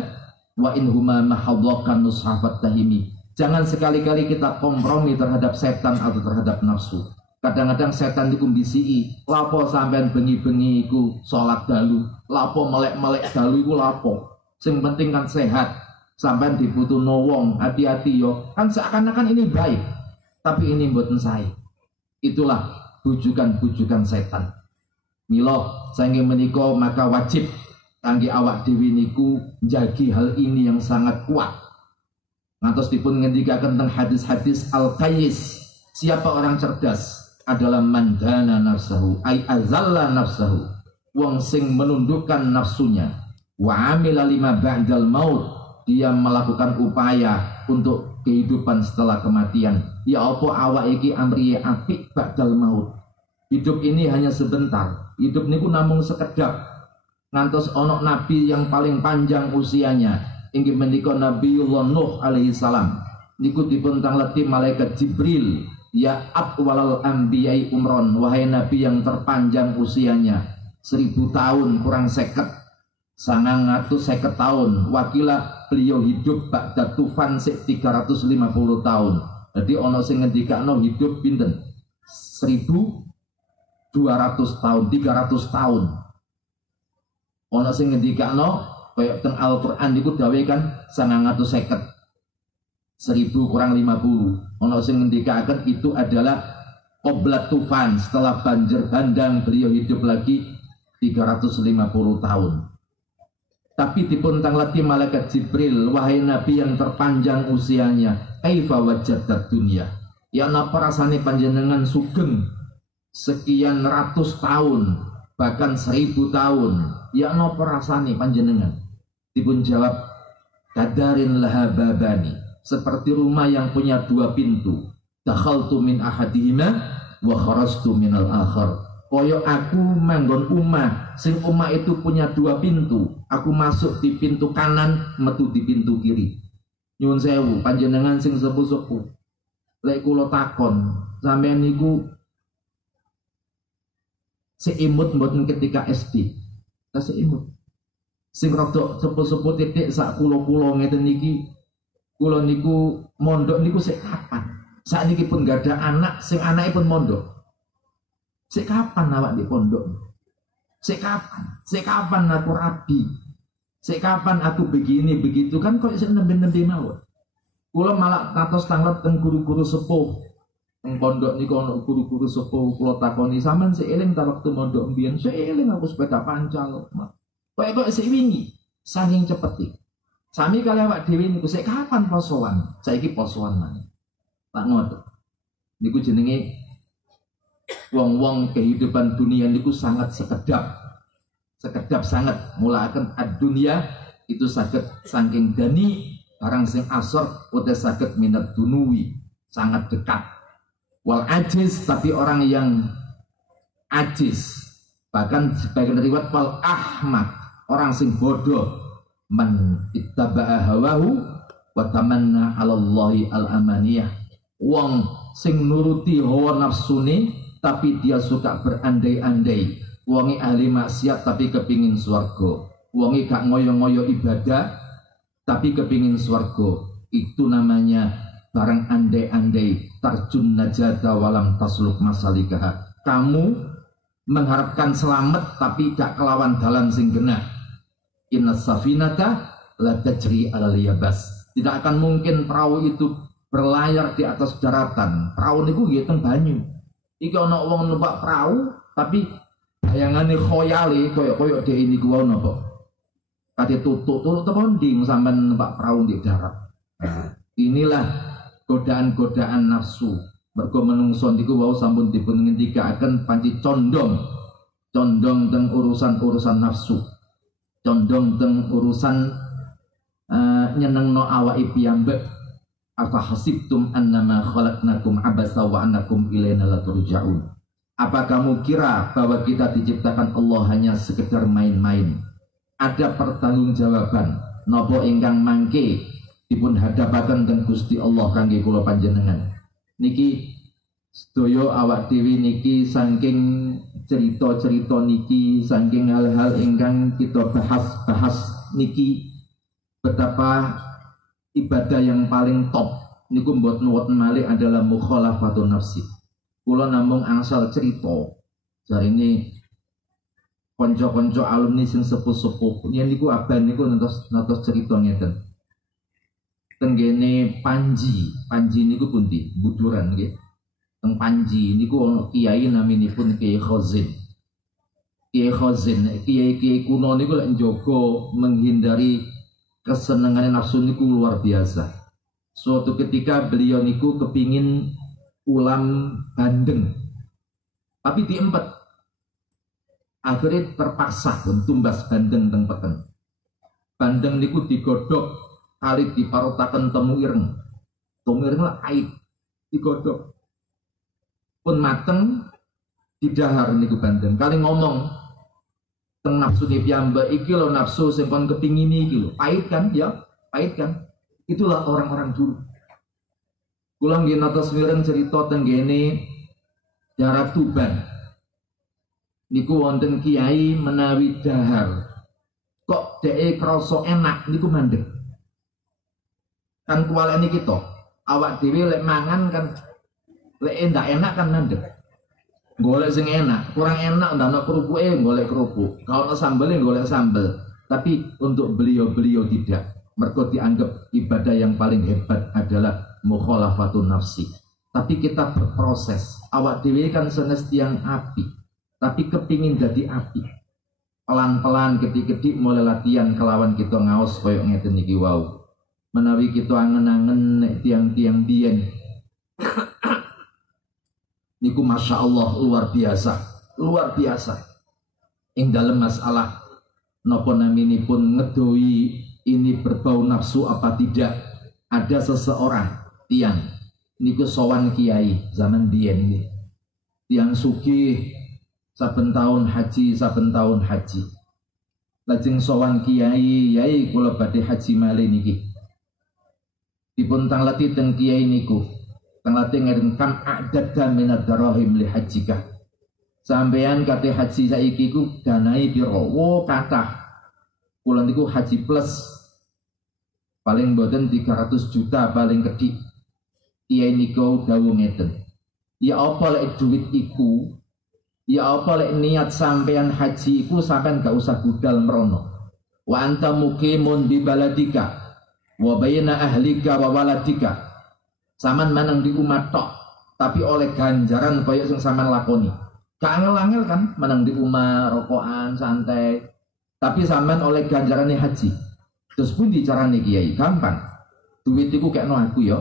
wa inhuma mahadhakan nushafat tahimi. Jangan sekali-kali kita kompromi terhadap setan atau terhadap nafsu. Kadang-kadang setan iku mbisiki, lapo sampean bengi-bengi iku salat dalu, lapo melek-melek dalu iku lapo. Sing penting kan sehat. Sampean dibutuhno wong, hati-hati yo. Kan seakan-akan ini baik, tapi ini mboten sae. Itulah bujukan-bujukan setan. Mila saking menika maka wajib kangge awak dhewe niku njagi hal ini yang sangat kuat. Ngantos dipun ngendikaken teng hadis-hadis al-qayyis, siapa orang cerdas adalah mandana nafsahu ay azalla nafsahu, wong sing menundukkan nafsunya, wa amila lima ba'dal maut, dia melakukan upaya untuk kehidupan setelah kematian. Ya apa awak iki amriye apik ba'dal maut. Hidup ini hanya sebentar. Hidup niku namung sekedap. Ngantos onok nabi yang paling panjang usianya, inggih menika Nabiullah Nuh alaihi salam. Niku dipun tangleti malaikat Jibril, ya atwalal anbiya'i umron, wahai nabi yang terpanjang usianya, 1000 tahun kurang 50 tahun. Wakilah beliau hidup ba'da tufan sik 350 tahun. Jadi ono sing ngendikakno hidup pinten? 1200 tahun, 300 tahun. Ono sing ngendikakno kaya teng Al-Qur'an niku dawe kan 950. 1000 kurang 50. Ono sing ngendikaken itu adalah qoblat tufan, setelah banjir bandang beliau hidup lagi 350 tahun. Tapi dipun tanglati malaikat Jibril, wahai Nabi yang terpanjang usianya, kaifa wajadad dunya? Ya napa rasane panjenengan sugeng sekian ratus tahun, bahkan 1000 tahun. Ya napa rasane panjenengan? Dipun jawab, kadarin laha babani, seperti rumah yang punya 2 pintu. Dakhaltu min ahadihima wa kharastu minal akhar. Koyo aku manggon umah, sing umah itu punya 2 pintu. Aku masuk di pintu kanan, metu di pintu kiri. Nyuwun sewu, panjenengan sing sepuh-sepuh. Lek kula takon, sampeyan niku seimut mboten ketika SD. Ta seimut. Sing rada sepuh-sepuh titik sak kula-kula ngeten niki, kula niku mondok niku sik kapan? Saat niki pun gak ada anak, sing anakipun mondok. Sik kapan awak di pondok? Sik kapan? Sik kapan aku rabi? Sik kapan aku begini begitu kan kok sik nembe-nembe mawon. Kula malah katos tanglet teng guru-guru sepuh. Teng pondok niku ana guru-guru sepuh kula takoni, sampean sik eling ta waktu mondok mbiyen? Sik eling aku sepeda pancal. Kok sik wingi saking cepeti. Sami kali awak dhewe niku sik kapan posoan? Saiki posoan maneh. Tak ngoten. Niku jenenge wong-wong kehidupan dunia niku sangat sekedap. Sekedap sangat mulaken ad-dunya itu saged saking dani barang sing asor udah saged minat dunuwi, sangat dekat. Wal ajiz, tapi orang yang ajiz, bahkan sebagian riwayat wal ahmak, orang sing bodoh, man ittaba'a hawahu wa tamanna 'ala Allahi al-amaniyah. Wong sing nuruti hawa nafsune tapi dia suka berandai-andai. Wongi ahli maksiat tapi kepingin swarga. Wongi gak ngoyo-ngoyo ibadah tapi kepingin swarga. Itu namanya barang andai-andai, tarjun najata walam tasluk masalikah. Kamu mengharapkan selamat tapi gak kelawan dalan sing genah. Innas safinata la tajri 'alal yabas. Tidak akan mungkin perahu itu berlayar di atas daratan. Perahu niku nggih teng banyu. Iki ana wong numpak perahu tapi bayangane khoyale koyo-koyo dhek niku wae napa. Kate tutuk teponding sampean numpak perahu di darat. Nah, inilah godaan-godaan nafsu. Mergo menungso niku wau sampun dipun ngendikaken panci condong teng urusan-urusan nafsu. Condong teng urusan nyenengno awake piyambak. Afa hasibtum annama khalaqnakum abasa wa annakum ilaina la turja'un. Apa kamu kira bahwa kita diciptakan Allah hanya sekedar main-main? Ada pertanggungjawaban napa ingkang mangke dipun hadapaken teng Gusti Allah kangge kula panjenengan. Niki sedaya awak dhewe niki saking cerita-cerita niki, saking hal-hal ingkang kita bahas niki, betapa ibadah yang paling top niku mboten wonten malih adalah mukhalafatun nafsi. Kula namung angsal cerita. Jarine kanca-kanca alumni sing sepuh-sepuh yen niku aban niku nantos cerita ngeten. Tenggene Panji niku pundi? Buduran nggih. Teng Panji niku ana kiai naminipun Kiai Khazin. Kiai kuno niku lek njaga menghindari kesenangan nafsu niku luar biasa. Suatu ketika beliau niku kepingin ulam bandeng, tapi diempet. Akhirnya terpaksa tumbas bandeng teng peten. Bandeng niku digodhog kali diparutaken temu ireng. Temu ireng lah aib digodhog. Pun mateng didahar niku bandeng. Kali ngomong teng nafsu piyambak iki lho nafsu sing kon kepingini iki lho. Pahit kan ya? Pahit kan? Itulah orang-orang dulu. Kula nggih natos mireng cerita tenggene daerah Tuban. Niku wonten kiai menawi dahar. Kok dheke krasa enak niku mandeg. Kan kuwalene kita. Awak dhewe lek mangan kan lek ndak enak kan mandeg. Golek sing enak, kurang enak ndak kerupuke golek kerupuk. Kalau sambelnya golek sambel. Tapi untuk beliau-beliau tidak. Mergo dianggap ibadah yang paling hebat adalah mukhalafatun nafsi. Tapi kita berproses. Awak dhewe kan senes tiang api, tapi kepingin jadi api. pelan-pelan kedik-kedik mulai latihan kelawan kita ngaos koyo ngeten iki wau. Menawi kita angen-angen nek tiang-tiang biyen niku masya Allah luar biasa ing dalam masalah napa naminipun ngedoi ini berbau nafsu apa tidak. Ada seseorang tiang niku sowan kiai zaman biyen niki, tiang sugih saben tahun haji lajeng sowan kiai, yai kula badhe haji malih niki. Dipun tangleti teng kiai niku, tangleti ngeten kam a'dadda minad darahim li hajjika. Sampeyan kate haji saiki ku danai pira? Wo kathah. Kula niku haji plus paling mboten 300 juta paling kedhik. Kiai niku dawuh ngeten. Ya apa lek duit iku? Ya apa lek niat sampeyan haji iku sampeyan gak usah budal merono. Wa anta muqimun di baladika wa bayna ahlika wa waladika. Saman manang di umat tok, tapi oleh ganjaran kaya sing sampean lakoni. Gak angel-angel kan menang di umah rokokan santai, tapi sampean oleh ganjarane haji. Terus pun dicarane kiai gampang. Duit iku kekno aku ya.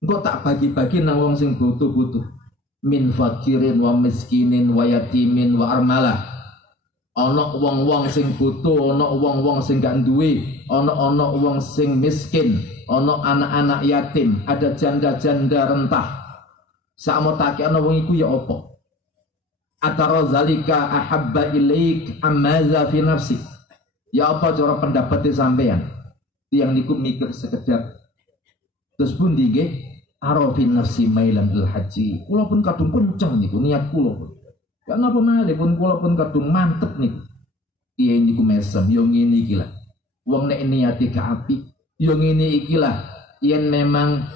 Engko tak bagi-bagi nang wong sing butuh-butuh. Min fakirin wa miskinin wa yatimin wa armalah. Ana wong-wong sing butuh, ana wong-wong sing gak duwe, ana wong sing miskin, ana anak-anak yatim, ada janda-janda rentah. Sakmotake ana wong iku ya apa? Atara zalika ahabba ilaik ammaza fi nafsi. Ya apa cara pendapatnya sampean? Yang niku mikir sekedap. Terus pun nggih arafin nafsi mailan il haji. Kula pun kadung kenceng niku niat kula pun. Gak napa malih pun kula pun kadung mantep niku. Kiai niku mesem yo ngene iki lah. Wong nek niate gak apik, yo ngene iki lah. Yen memang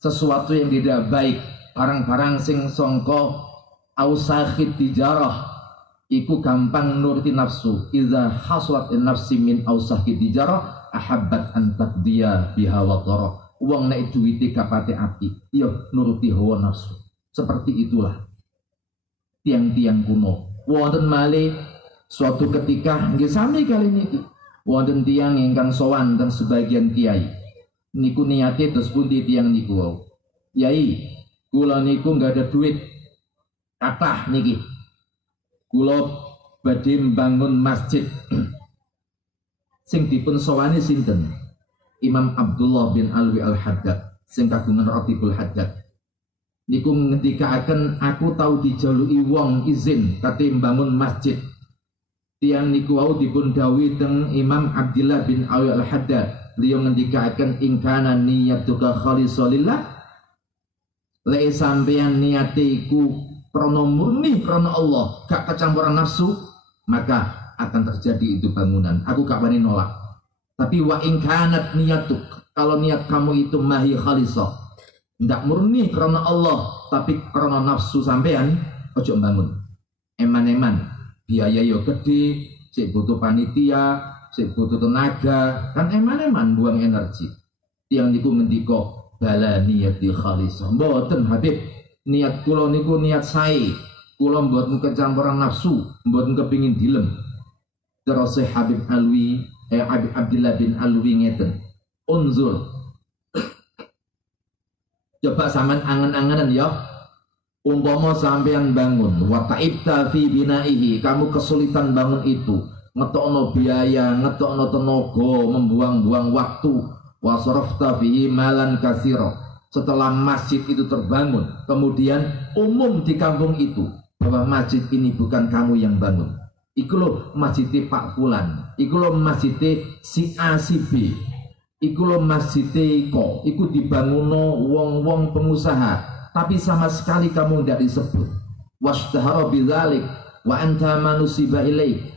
sesuatu yang tidak baik, barang-barang sing sangka ausakhit tijarah iku gampang nuruti nafsu. Iza hasrat nafsi min ausakhit tijarah ahabbat an taqdiya biha wa dhara. Wong nek duwite gak pate apik, yo nuruti hawa nafsu. Seperti itulah tiang-tiang kuno. Wonten malih suatu ketika nggih sami kali niki wonten tiang ingkang sowan teng sebagian kiai. Niku niate terus pundi tiang niku wau. Yai, kula niku enggak ada duit. Kathah niki. Kula badhe mbangun masjid. Sing dipun sowani sinten? Imam Abdullah bin Alwi Al-Haddad sing kagungan Ratibul Haddad. Niku ngendikaaken aku tahu dijaluki wong izin kate mbangun masjid. Tiang niku wau dipun dawuhi teng Imam Abdullah bin Alwi Al-Haddad. Beliau ngendikaaken ingkana niyatuka khalisalillah. Lek sampeyan niate iku krana murni krana Allah, gak kecampuran nafsu, maka akan terjadi itu bangunan. Aku gak berani nolak. Tapi wa ingkanat niyatuk, kalau niat kamu itu mahi khalisah, ndak murni karena Allah, tapi karena nafsu sampean, ojo bangun. Eman-eman, biaya yo gede, sik butuh panitia, sik butuh tenaga, kan eman-eman buang energi. Yang niku ngendika bala niyati khalisah. Mboten Habib, niat kula niku niat sae. Kula mboten kecampuran nafsu, mboten kepingin dilem. Terus Habib Alwi Habib Abdullah bin Alwi ngeten. Unzur. Coba sampean angen-angenan ya. Umpama sampean bangun wa ta'ibta fi binaihi, kamu kesulitan bangun itu, ngetokno biaya, ngetokno tenaga, membuang-buang waktu, wa sarafta fihi malan katsira. Setelah masjid itu terbangun, kemudian umum di kampung itu bahwa masjid ini bukan kamu yang bangun. Iku lho masjid Pak Fulan, iku lho masjid si A si B, iku lho masjid ko, iku dibanguno wong-wong pengusaha, tapi sama sekali kamu tidak disebut. Washtahara bidzalik wa anta manusiba ilaik,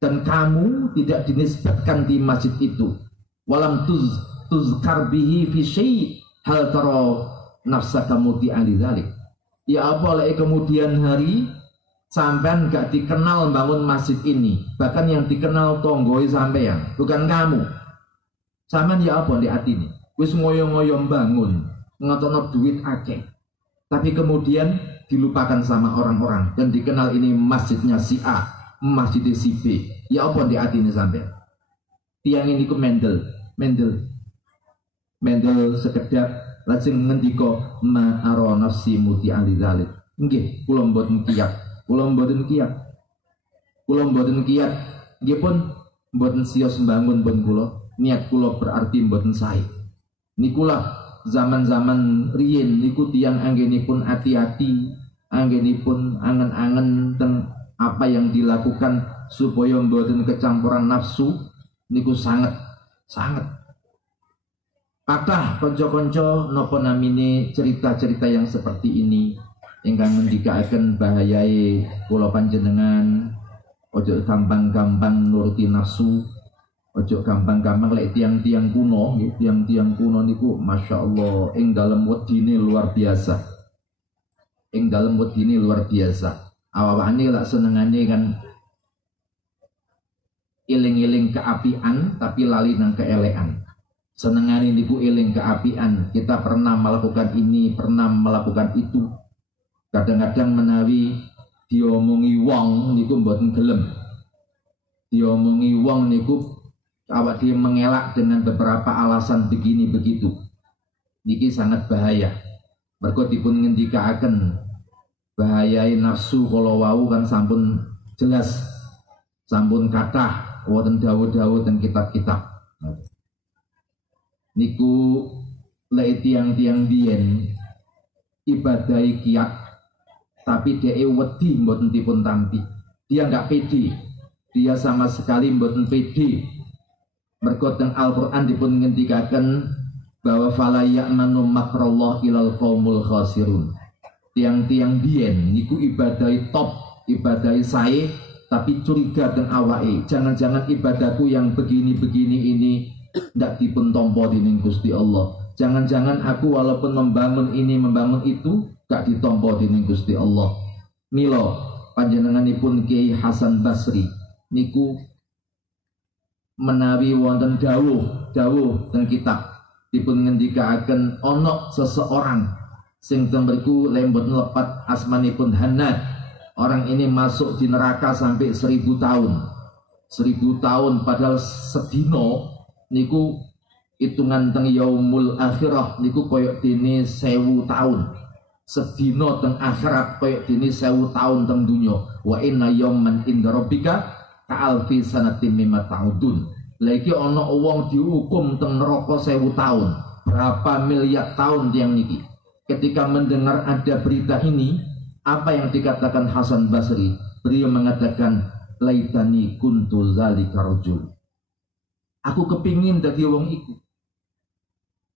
dan kamu tidak dinisbatkan di masjid itu. Walam tuzkar bihi fi syai' hal tara nafsaka muti'an lidzalik. Ya apa lek kemudian hari sampean gak dikenal bangun masjid ini, bahkan yang dikenal tonggoi sampean, bukan kamu. Sampean ya apa di hati ini? Wis ngoyo-ngoyo bangun, ngotono duit akeh, tapi kemudian dilupakan sama orang-orang dan dikenal ini masjidnya si A, masjid si B. Ya apa di atine sampean? Tiang ini ku mendel sekedap lajeng ngendika ma ara nafsi muti alidzalik. Nggih, kula mboten kiat. Nggih pun mboten sios mbangun pun kula. Niat kula berarti mboten sae. Nikulah zaman-zaman riyin niku tiyang anggenipun hati-hati, anggenipun angen-angen teng apa yang dilakukan supaya mboten kecampuran nafsu niku sangat kathah kanca-kanca napa namine cerita-cerita yang seperti ini ingkang ngendikaken bahayae kula panjenengan ojo gampang-gampang nuruti nafsu, ojo gampang-gampang lek tiang-tiang kuno, tiang-tiang kuno niku masya Allah ing dalem wedine luar biasa. Awane lak senengane kan eling-eling keapian tapi lali nang keelekan. Senengane niku eling keapian, kita pernah melakukan ini, pernah melakukan itu. Kadang-kadang menawi diomongi wong niku mboten gelem. Diomongi wong niku awak dia mengelak dengan beberapa alasan begini begitu. Niki sangat bahaya. Mergo dipun ngendikaaken bahayai nafsu kalau wau kan sampun jelas, sampun kathah wonten dawuh-dawuh teng kitab-kitab. Niku lek tiang-tiang biyen ibadahi kiat tapi dia wedi mboten dipun tampi. Dia enggak pede. Dia sama sekali mboten pede. Mergo teng Al-Qur'an dipun ngendikaken bahwa fala ya'manu makrallah ilal qaumul khasirun. Tiang-tiang biyen niku ibadahi top, ibadahi sae tapi curiga teng awake. Jangan-jangan ibadahku yang begini-begini ini ndak dipun tampa dening Gusti Allah. Jangan-jangan aku walaupun membangun ini membangun itu gak ditampa dening Gusti Allah. Mila panjenenganipun Kiai Hasan Basri niku menawi wonten dawuh teng kitab dipun ngendikaaken ana seseorang sing teng mriku lembut lepat asmanipun Hanad. Orang ini masuk di neraka sampai 1000 tahun. 1000 tahun padahal sedino niku hitungan teng yaumul akhirah niku koyok dene 1000 tahun. Sedino teng akhirat koyok dene 1000 tahun teng dunya. Wa inna yawman inda rabbika ka'alfi sanatin mimma ta'udun. Lagi ana wong dihukum teng neraka 1000 tahun. Berapa miliar tahun tiang niki. Ketika mendengar ada berita ini, apa yang dikatakan Hasan Basri? Beliau mengatakan laitani kuntu zalika rajul. Aku kepingin dadi wong iku.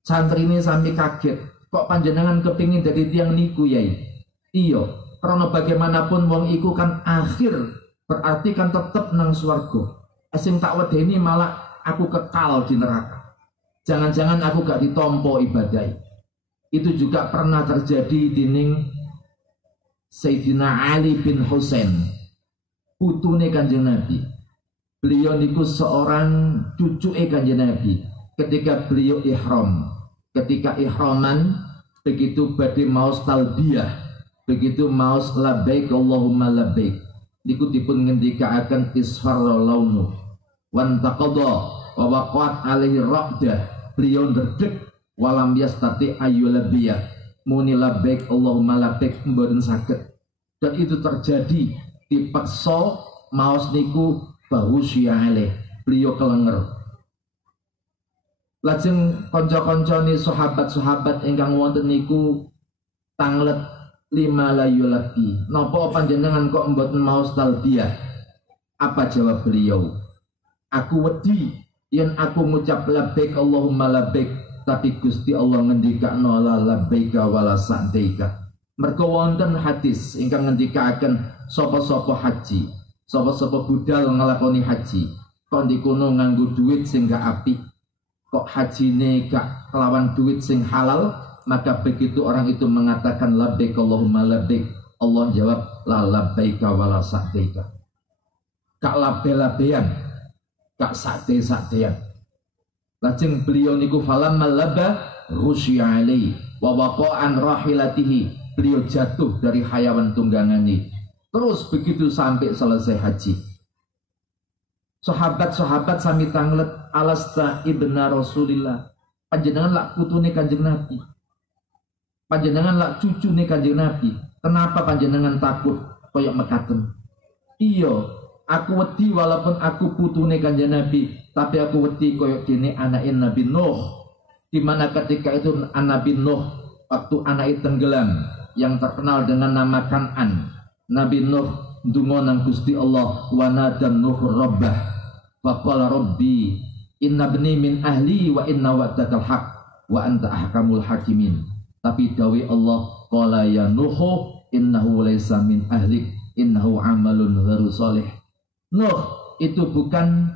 Santri ini sampai kaget. Kok panjenengan kepingin dadi tiang niku yai? Iya, karena bagaimanapun wong iku kan akhir, berarti kan tetep nang swarga. Sing tak wedeni malah aku kekal di neraka. Jangan-jangan aku gak ditompo ibadah. Itu juga pernah terjadi dining Sayyidina Ali bin Husain, putune Kanjeng Nabi. Beliau niku seorang cucu Kanjeng Nabi. Ketika beliau ihram, ketika ihraman begitu badhe maos talbiyah, begitu maos labbaik Allahumma labbaik, niku dipun ngendikaaken isfarra launu wan taqadha wa waqat alaihi raqdah. Beliau ndredeg walam yastati ayyulabiyah, muni labbaik Allahumma labbaik mboten saged. Dan itu terjadi dipaksa maos niku bahu syi'aleh, beliau kelenger. Lajeng konco-koncone sahabat-sahabat ingkang wonten niku tanglet 5 layulati. Napa panjenengan kok mboten maos talbiyah? Apa jawab beliau? Aku wedi yen aku ngucap labbaik Allahumma labbaik tapi Gusti Allah ngendikakno la labbaika wala sa'daika. Mergo wonten hadis ingkang ngendikaken sapa-sapa haji, sapa-sapa budal ngelakoni haji, kok dikono nganggo duit sing gak apik, kok hajine gak kelawan duit sing halal, maka begitu orang itu mengatakan labbaik Allahumma labbaik, Allah jawab la labbaika wala sa'daika. Kak labe-labean, kak sakde-sakdean. Lajeng beliau niku falamma labba rusya alaihi wa waqa'an rahilatihi. Beliau jatuh dari hayawan tunggangan ini. Terus begitu sampai selesai haji. Sahabat-sahabat sami tanglet alasta ibna Rasulillah. Panjenengan lak putune Kanjeng Nabi. Panjenengan lak cucune Kanjeng Nabi. Kenapa panjenengan takut koyok mekaten? Iya, aku wedi walaupun aku putune Kanjeng Nabi, tapi aku wedi koyok dene anake Nabi Nuh. Di mana ketika itu Nabi Nuh waktu anake tenggelam yang terkenal dengan nama Kan'an. Nabi Nuh ndonga nang Gusti Allah wa nadan Nuh rabbah faqala rabbi inna bni min ahli wa inna wa'dakal haq wa anta ahkamul hakimin. Tapi dawe Allah qala ya Nuh innahu laysa min ahlik innahu amalun ghairu shalih. Nuh itu bukan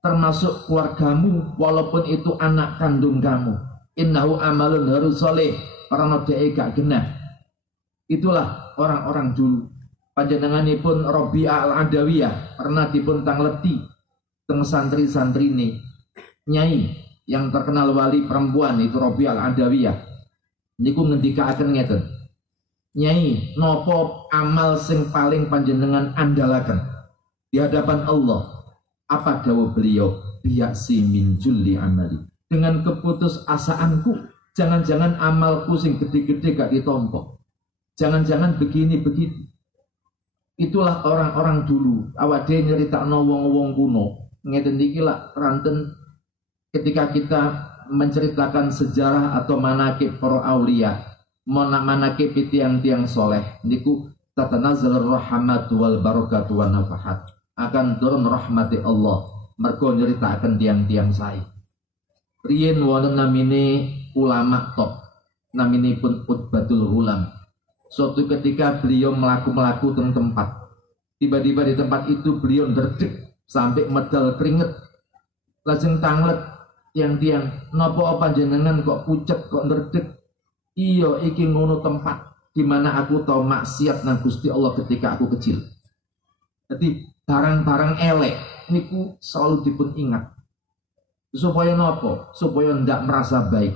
termasuk keluargamu walaupun itu anak kandung kamu. Innahu amalun ghairu shalih, karena dhek gak genah. Itulah orang-orang dulu. Panjenenganipun Rabi'ah al-Adawiyah pernah dipun tangleti teng santri-santri ini. Nyai yang terkenal wali perempuan itu Rabi'ah al-Adawiyah. Niku ngendikaaken ngeten. Nyai, nopo amal sing paling panjenengan andalaken di hadapan Allah? Apa dawuh beliau? Biyaksi min julli amali. Dengan keputusasaanku, jangan-jangan amalku sing gede-gede gak ditompo. Jangan-jangan begini begitu. Itulah orang-orang dulu. Awak dhewe nyeritakno wong-wong kuno. Ngeten iki lak ranten ketika kita menceritakan sejarah atau manakib para aulia, manakib tiang-tiang soleh, niku tatanazzalur rahmatu wal barakatu wan nafahat. Akan turun rahmati Allah mergo nyritakaken tiang-tiang sae. Riyen wonten namine ulama top, naminipun Utbatul Ghulam. Suatu ketika beliau melaku-melaku teng tempat. Tiba-tiba di tempat itu beliau ndredeg sampai medal keringet. Lajeng tanglet tiang-tiang, napa panjenengan kok pucet kok ndredeg? Iya, iki ngono tempat di mana aku tahu maksiat nang Gusti Allah ketika aku kecil. Jadi barang-barang elek niku selalu dipun ingat. Supaya nopo? Supaya ndak merasa baik.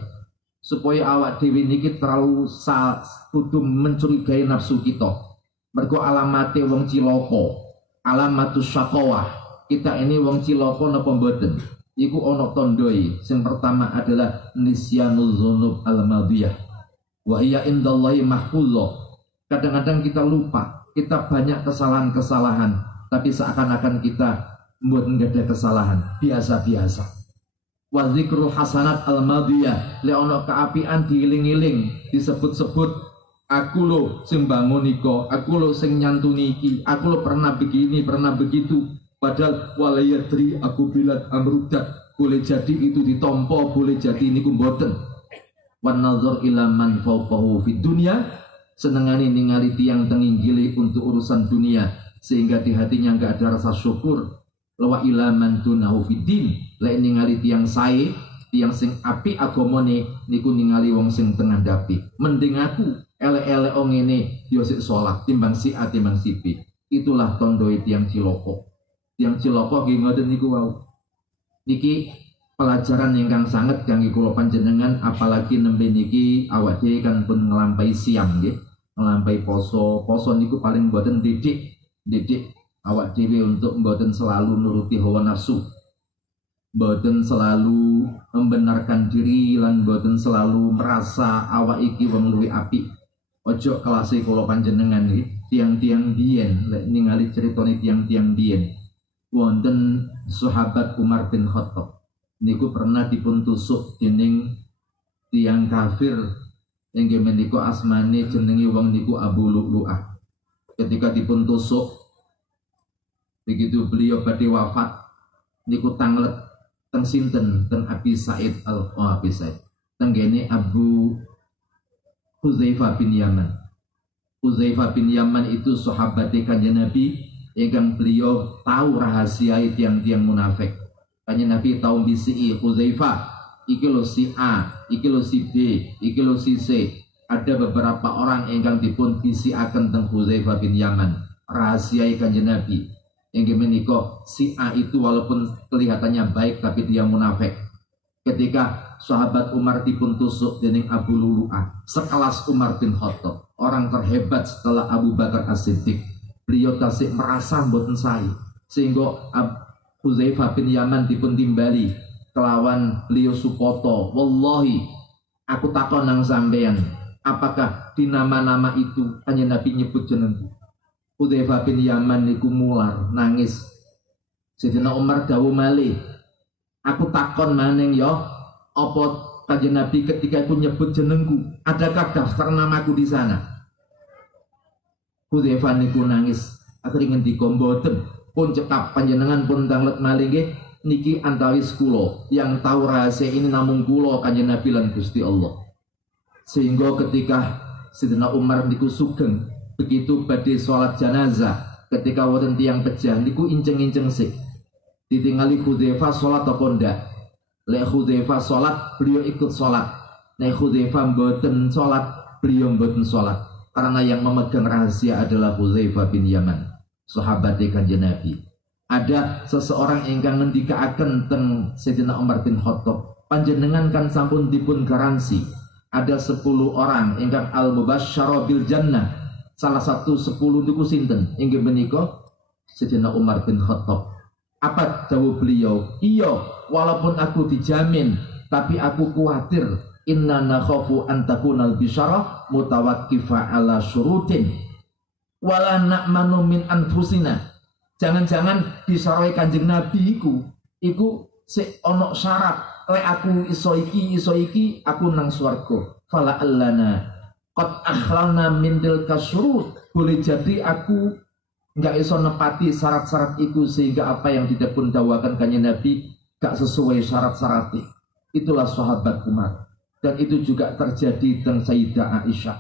Supaya awak dewi niki terlalu kudu mencurigai nafsu kita. Mergo alamate wong cilaka, alamatus syaqawah. Kita ini wong cilaka napa mboten? Iku ana tandai. Sing pertama adalah nisyanul dzunub al-madiyah. Wa hiya indallahi mahfuzah. Kadang-kadang kita lupa, kita banyak kesalahan-kesalahan, tapi seakan-akan kita mboten ada kesalahan, biasa-biasa. Wa dzikrul hasanat al-madiyah, le ono keapian diiling-iling, disebut-sebut, aku lo sing bangun iko, aku lo sing nyantuni iki, aku lo pernah begini, pernah begitu. Padahal walayadri aku bilat amrudat, boleh jadi itu ditompo, boleh jadi ini kumboten. Wan nazar ila man fawqahu fid dunya, senengani ningali tiang tenginggili untuk urusan dunia, sehingga di hatinya enggak ada rasa syukur. Lawa ila man dunahu fid din, lek ningali tiang sae, tiang sing api agamane niku ningali wong sing tengandhapi. Mending aku elek-elek wong ngene yo sik salat timbang si A timbang si B. Itulah tandoi tiang cilaka. Tiang cilaka nggih ngoten niku wau. Niki pelajaran ingkang sanget kangge kula panjenengan, apalagi nembe niki awak dhewe kan pun nglampahi siang nggih. Nglampahi poso. Poso niku paling mboten didik awak dhewe untuk mboten selalu nuruti hawa nafsu. Mboten selalu membenarkan diri lan mboten selalu merasa awak iki wong luwih apik. Ojo kelase kula panjenengan iki tiang-tiang biyen lek ningali critane tiang-tiang biyen. Wonten sahabat Umar bin Khattab niku pernah dipun tusuk dening tiang kafir inggih menika asmane jenenge wong niku Abu Lu'lu'ah. Ketika dipun tusuk begitu beliau badhe wafat niku tanglet teng sinten teng Abi Said Abi Said tenggene Abu Hudzaifah bin Yaman. Hudzaifah bin Yaman itu sahabat Kanjeng Nabi ingkang beliau tahu rahasia tiang-tiang munafik. Kanjeng Nabi tahu bisi Hudzaifah, iki lo si A, iki lo si B, iki lo si C. Ada beberapa orang ingkang dipun bisi akan teng Hudzaifah bin Yaman. Rahasia Kanjeng Nabi. Yang menika si A itu walaupun kelihatannya baik tapi dia munafik. Ketika sahabat Umar dipun tusuk dening Abu Lu'lu'ah, sekelas Umar bin Khattab, orang terhebat setelah Abu Bakar As-Siddiq, beliau tasik merasa mboten sae. sehingga Hudzaifah bin Yaman dipun timbali kelawan beliau supoto, wallahi aku takon nang sampeyan, apakah di nama-nama itu hanya Nabi nyebut jenengku? Hudzaifah bin Yaman niku mular nangis. Sayyidina Umar dawuh malih, aku takon maning ya, apa kanjeng Nabi ketika aku nyebut jenengku, adakah daftar namaku di sana? Hudzaifah niku nangis, akhirnya ngendika mboten, pun cekap panjenengan pun tanglet malih nggih, niki antawis kula, yang tahu rahasia ini namung kula kanjeng Nabi lan Gusti Allah. Sehingga ketika Sayyidina Umar niku sugeng begitu badhe sholat jenazah, ketika wonten tiyang pejah niku inceng-inceng sik ditingali Hudzaifah sholat apa ndak. Lek Hudzaifah sholat, beliau ikut sholat. Nek Hudzaifah mboten sholat, beliau mboten sholat. Karena yang memegang rahasia adalah Hudzaifah bin Yaman, sahabat kanjeng Nabi. Ada seseorang ingkang ngendikaaken teng Sayyidina Umar bin Khattab, panjenengan kan sampun dipun garansi ada 10 orang ingkang al-mubasysyara bil jannah. Salah satu 10 niku sinten? Inggih menika Sayyidina Umar bin Khattab. Apa jawab beliau? Iya, walaupun aku dijamin, tapi aku khawatir, inna nakhafu an takunal bisyarah mutawaqqifa ala syurutin wala na'manu min anfusina. Jangan-jangan bisyarah kanjeng Nabi iku sik ana syarat, lek aku iso iki aku nang swarga. Fala allana qad akhlalna min tilka syurut. Boleh jadi aku nggak iso nepati syarat-syarat itu, sehingga apa yang dipun dawakan kanjeng Nabi gak sesuai syarat-syaratnya. Itulah sahabat Umar, dan itu juga terjadi dengan Sayyidah Aisyah.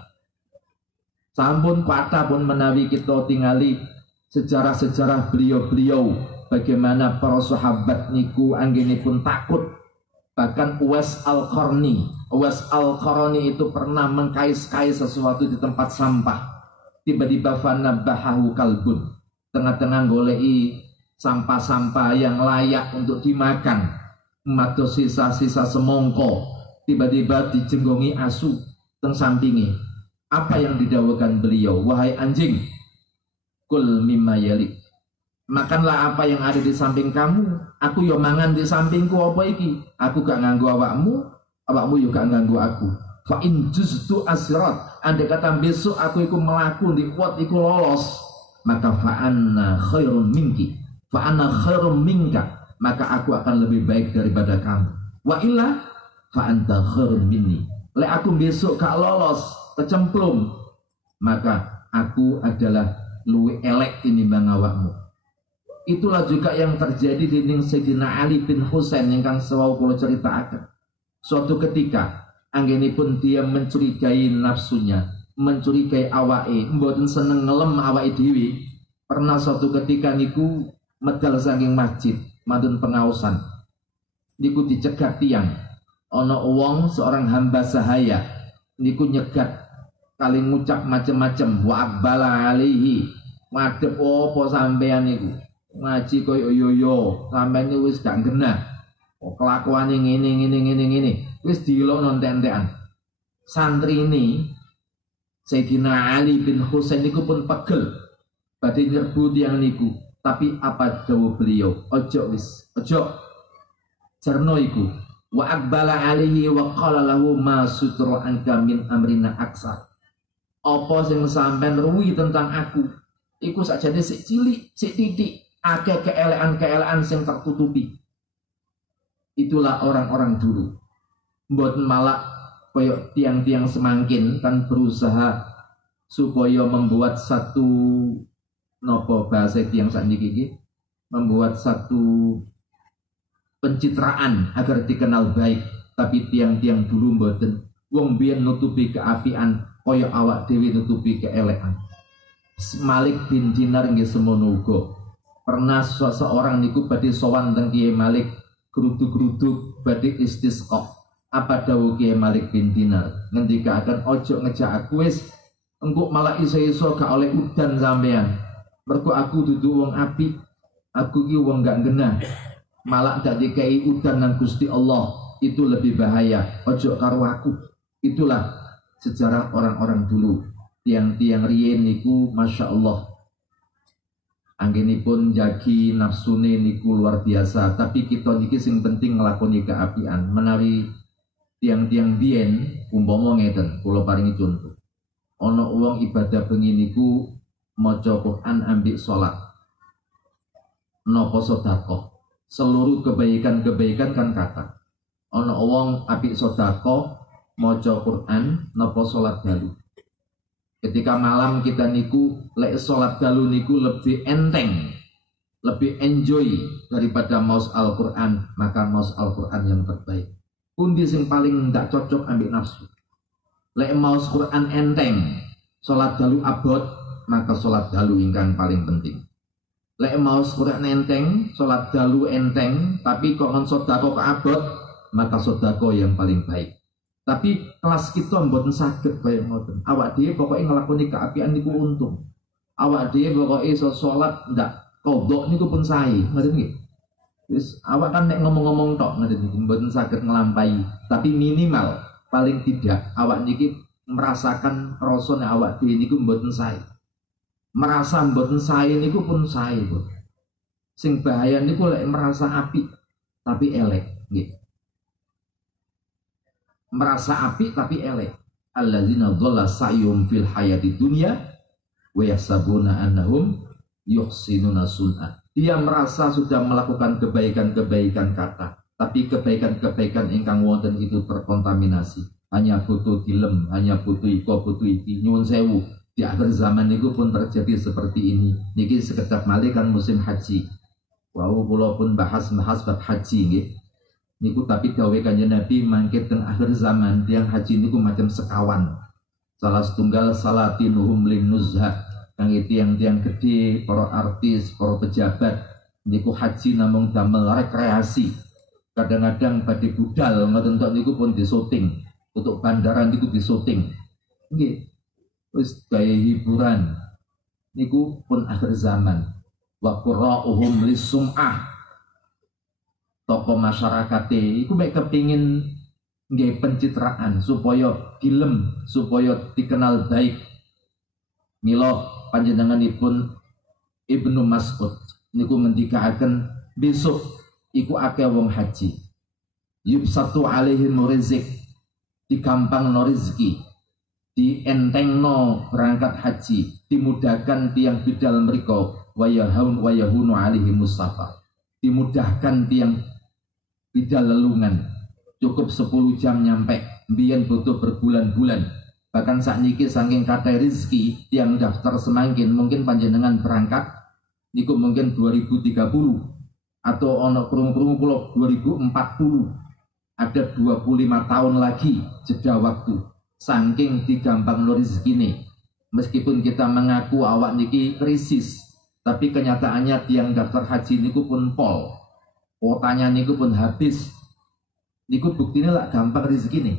Sampun patah pun menawi kita tingali sejarah-sejarah beliau-beliau, bagaimana para sahabat niku anggenipun takut. Bahkan Uwais Al-Qarni itu pernah mengkais-kais sesuatu di tempat sampah. Tiba-tiba fanabahahu kalbun, tengah-tengah golei sampah-sampah yang layak untuk dimakan, mato sisa-sisa semongko, tiba-tiba dijenggongi asu teng sampingi. Apa yang didawuhkan beliau? Wahai anjing, kul mimma yalik, makanlah apa yang ada di samping kamu. Aku yo mangan di sampingku apa iki? Aku gak nganggo awakmu, awakmu yo gak nganggo aku. Fa in juztu asrat, andai kata besok aku iku melaku di kuat iku lolos, maka fa anna khairum minki, fa anna khairum minka, maka aku akan lebih baik daripada kamu. Wa illa fa anta khairum minni, lek aku besok gak lolos, kecemplung, maka aku adalah luwih elek tinimbang awakmu. Itulah juga yang terjadi di Sayyidina Ali bin Husain yang kang sewau kula ceritakan. Suatu ketika anggenipun dia mencurigai nafsunya, mencurigai awake, mboten seneng ngelem awake dhewe. Pernah suatu ketika niku medal saking masjid, madun pengaosan. Niku dicegat tiang. Ana wong seorang hamba sahaya niku nyegat kali ngucap macem-macem, wa aqbala alaihi. Madhep apa sampean niku? Ngaji koyo yo sampean niku wis gak genah. Kelakuane ngene. Wis dilokno entek-entekan. Santri ini Sayyidina Ali bin Husain niku pun pegel badhe nyerbu tiyang niku, tapi apa dawuh beliau? Ojo wis, ojo. Cerno iku. Wa aqbala alaihi wa qala lahu ma sutru anka min amrina aksar. Apa sing sampean ruwi tentang aku? Iku sakjane sik cilik, sik titik, akeh keelekan-keelekan sing tertutupi. Itulah orang-orang dulu. Mboten malah koyok tiang-tiang semangkin kan berusaha supaya membuat satu nopo bahasa tiang sakniki iki, membuat satu pencitraan agar dikenal baik. Tapi tiang-tiang dulu mboten. Wong biyen nutupi keapian koyok awak dewi nutupi keelekan. Malik bin Dinar nggih semono uga. Pernah seseorang niku badhe sowan teng Kiai Malik, geruduk-geruduk badhe istisqa. Apa dawuh Kiai Malik bin Dinar? Ngendikaken ojo ngejak aku wis, engko malah iso-iso gak oleh udan sampean. Mergo aku dudu wong apik, aku iki wong gak genah. Malah gak dikai udan nang Gusti Allah, itu lebih bahaya. Ojo karo aku. Itulah sejarah orang-orang dulu. Tiang-tiang riyen niku Masya Allah Anggenipun jagi nafsune niku luar biasa, tapi kita niki sing penting nglakoni keapian. Menawi tiang-tiang biyen umpama ngeten, kula paringi contoh. Ana wong ibadah bengi niku maca Quran ambek salat. Napa sedekah. Seluruh kebaikan-kebaikan kan kata. Ana wong apik sedekah, maca Quran, napa salat dalu. Ketika malam kita niku lek sholat dalu niku lebih enteng, lebih enjoy daripada maos Al-Quran, maka maos Al-Quran yang terbaik. Pundi sing paling nggak cocok ambil nafsu. Lek maos Quran enteng, sholat dalu abot, maka sholat dalu ingkang paling penting. Lek maos Quran enteng, sholat dalu enteng, tapi kok ngon sodako ke abot, maka sodako yang paling baik. Tapi kelas kita mboten saged kaya ngoten. Awak dhewe pokoke nglakoni keapian niku untung. Awak dhewe pokoke iso salat ndak kodok niku pun sae, ngoten nggih. Wis awak kan nek ngomong-ngomong tok ngoten niku mboten saged nglampahi, tapi minimal paling tidak awak niki merasakan rasane awak dhewe niku mboten sae. Merasa mboten sae niku pun sae, Bu. Sing bahaya niku lek merasa apik tapi elek, nggih. Merasa api tapi elek. Alladzina dhalla sa'yuhum fil hayati dunya wa yahsabuna annahum yuhsinuna sun'a. Dia merasa sudah melakukan kebaikan-kebaikan kata, tapi kebaikan-kebaikan ingkang wonten itu terkontaminasi. Hanya butuh dilem, hanya butuh iko, butuh iki. Nyuwun sewu, di akhir zaman niku pun terjadi seperti ini. Niki sekedap malih kan musim haji. Wau kula pun bahas-bahas bab haji nggih. Niku tapi dawuh Kanjeng Nabi mangke teng akhir zaman tiang haji niku macam sekawan. Salah setunggal salatinuhum lin nuzha. Kang tiang-tiang gede, para artis, para pejabat niku haji namung damel rekreasi. Kadang-kadang badhe budal ngoten tok niku pun disyuting. Untuk bandara niku disyuting. Nggih. Wis gaya hiburan. Niku pun akhir zaman. Wa qura'uhum lisum'ah. Tokoh masyarakat itu mek kepingin nggih pencitraan supaya film, supaya dikenal baik. Mila panjenenganipun Ibnu Mas'ud niku ngendikaken besok iku akeh wong haji. Yubsatu alaihim rizq, digampangno rezeki, dientengno berangkat haji, dimudahkan tiang bidal mriku wayahunu alaihim mustafa. Dimudahkan tiang bidal lelungan cukup 10 jam nyampe, mbiyen butuh berbulan-bulan. Bahkan sakniki saking kathah rezeki yang daftar semangkin mungkin panjenengan berangkat niku mungkin 2030 atau ono krung-krung kula 2040. Ada 25 tahun lagi jeda waktu. Saking digampang rezekine. Meskipun kita mengaku awak niki krisis, tapi kenyataannya tiang daftar haji niku pun pol. Kuotanya niku pun habis. Niku buktinya lah gampang rezeki nih.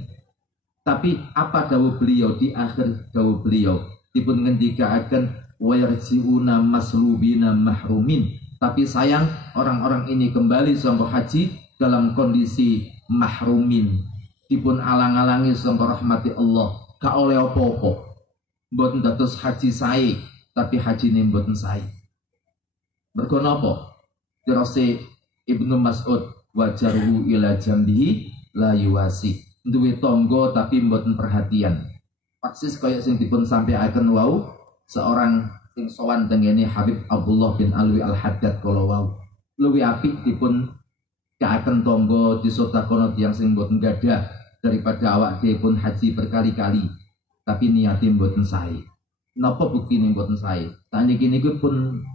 Tapi apa dawuh beliau di akhir dawuh beliau? Dipun ngendikaaken wa yarjiuna maslubina mahrumin. Tapi sayang orang-orang ini kembali sampai haji dalam kondisi mahrumin. Dipun alang-alangi sampai rahmati Allah. Gak oleh apa-apa. Mboten dados haji sae, tapi haji ini mboten sae. Mergo napa? Dirose Ibnu Mas'ud wajarhu ila jambihi la yuwasi. Duwe tangga tapi mboten perhatian. Persis kaya sing dipun sampaikan wau seorang sing sowan tengene Habib Abdullah bin Alwi Al-Haddad kala wau. Luwih apik dipun kaaken tangga disotakono tiyang sing mboten gadah daripada awak dhewe pun haji berkali-kali tapi niate mboten sae. Napa buktine mboten sae? Saniki niku pun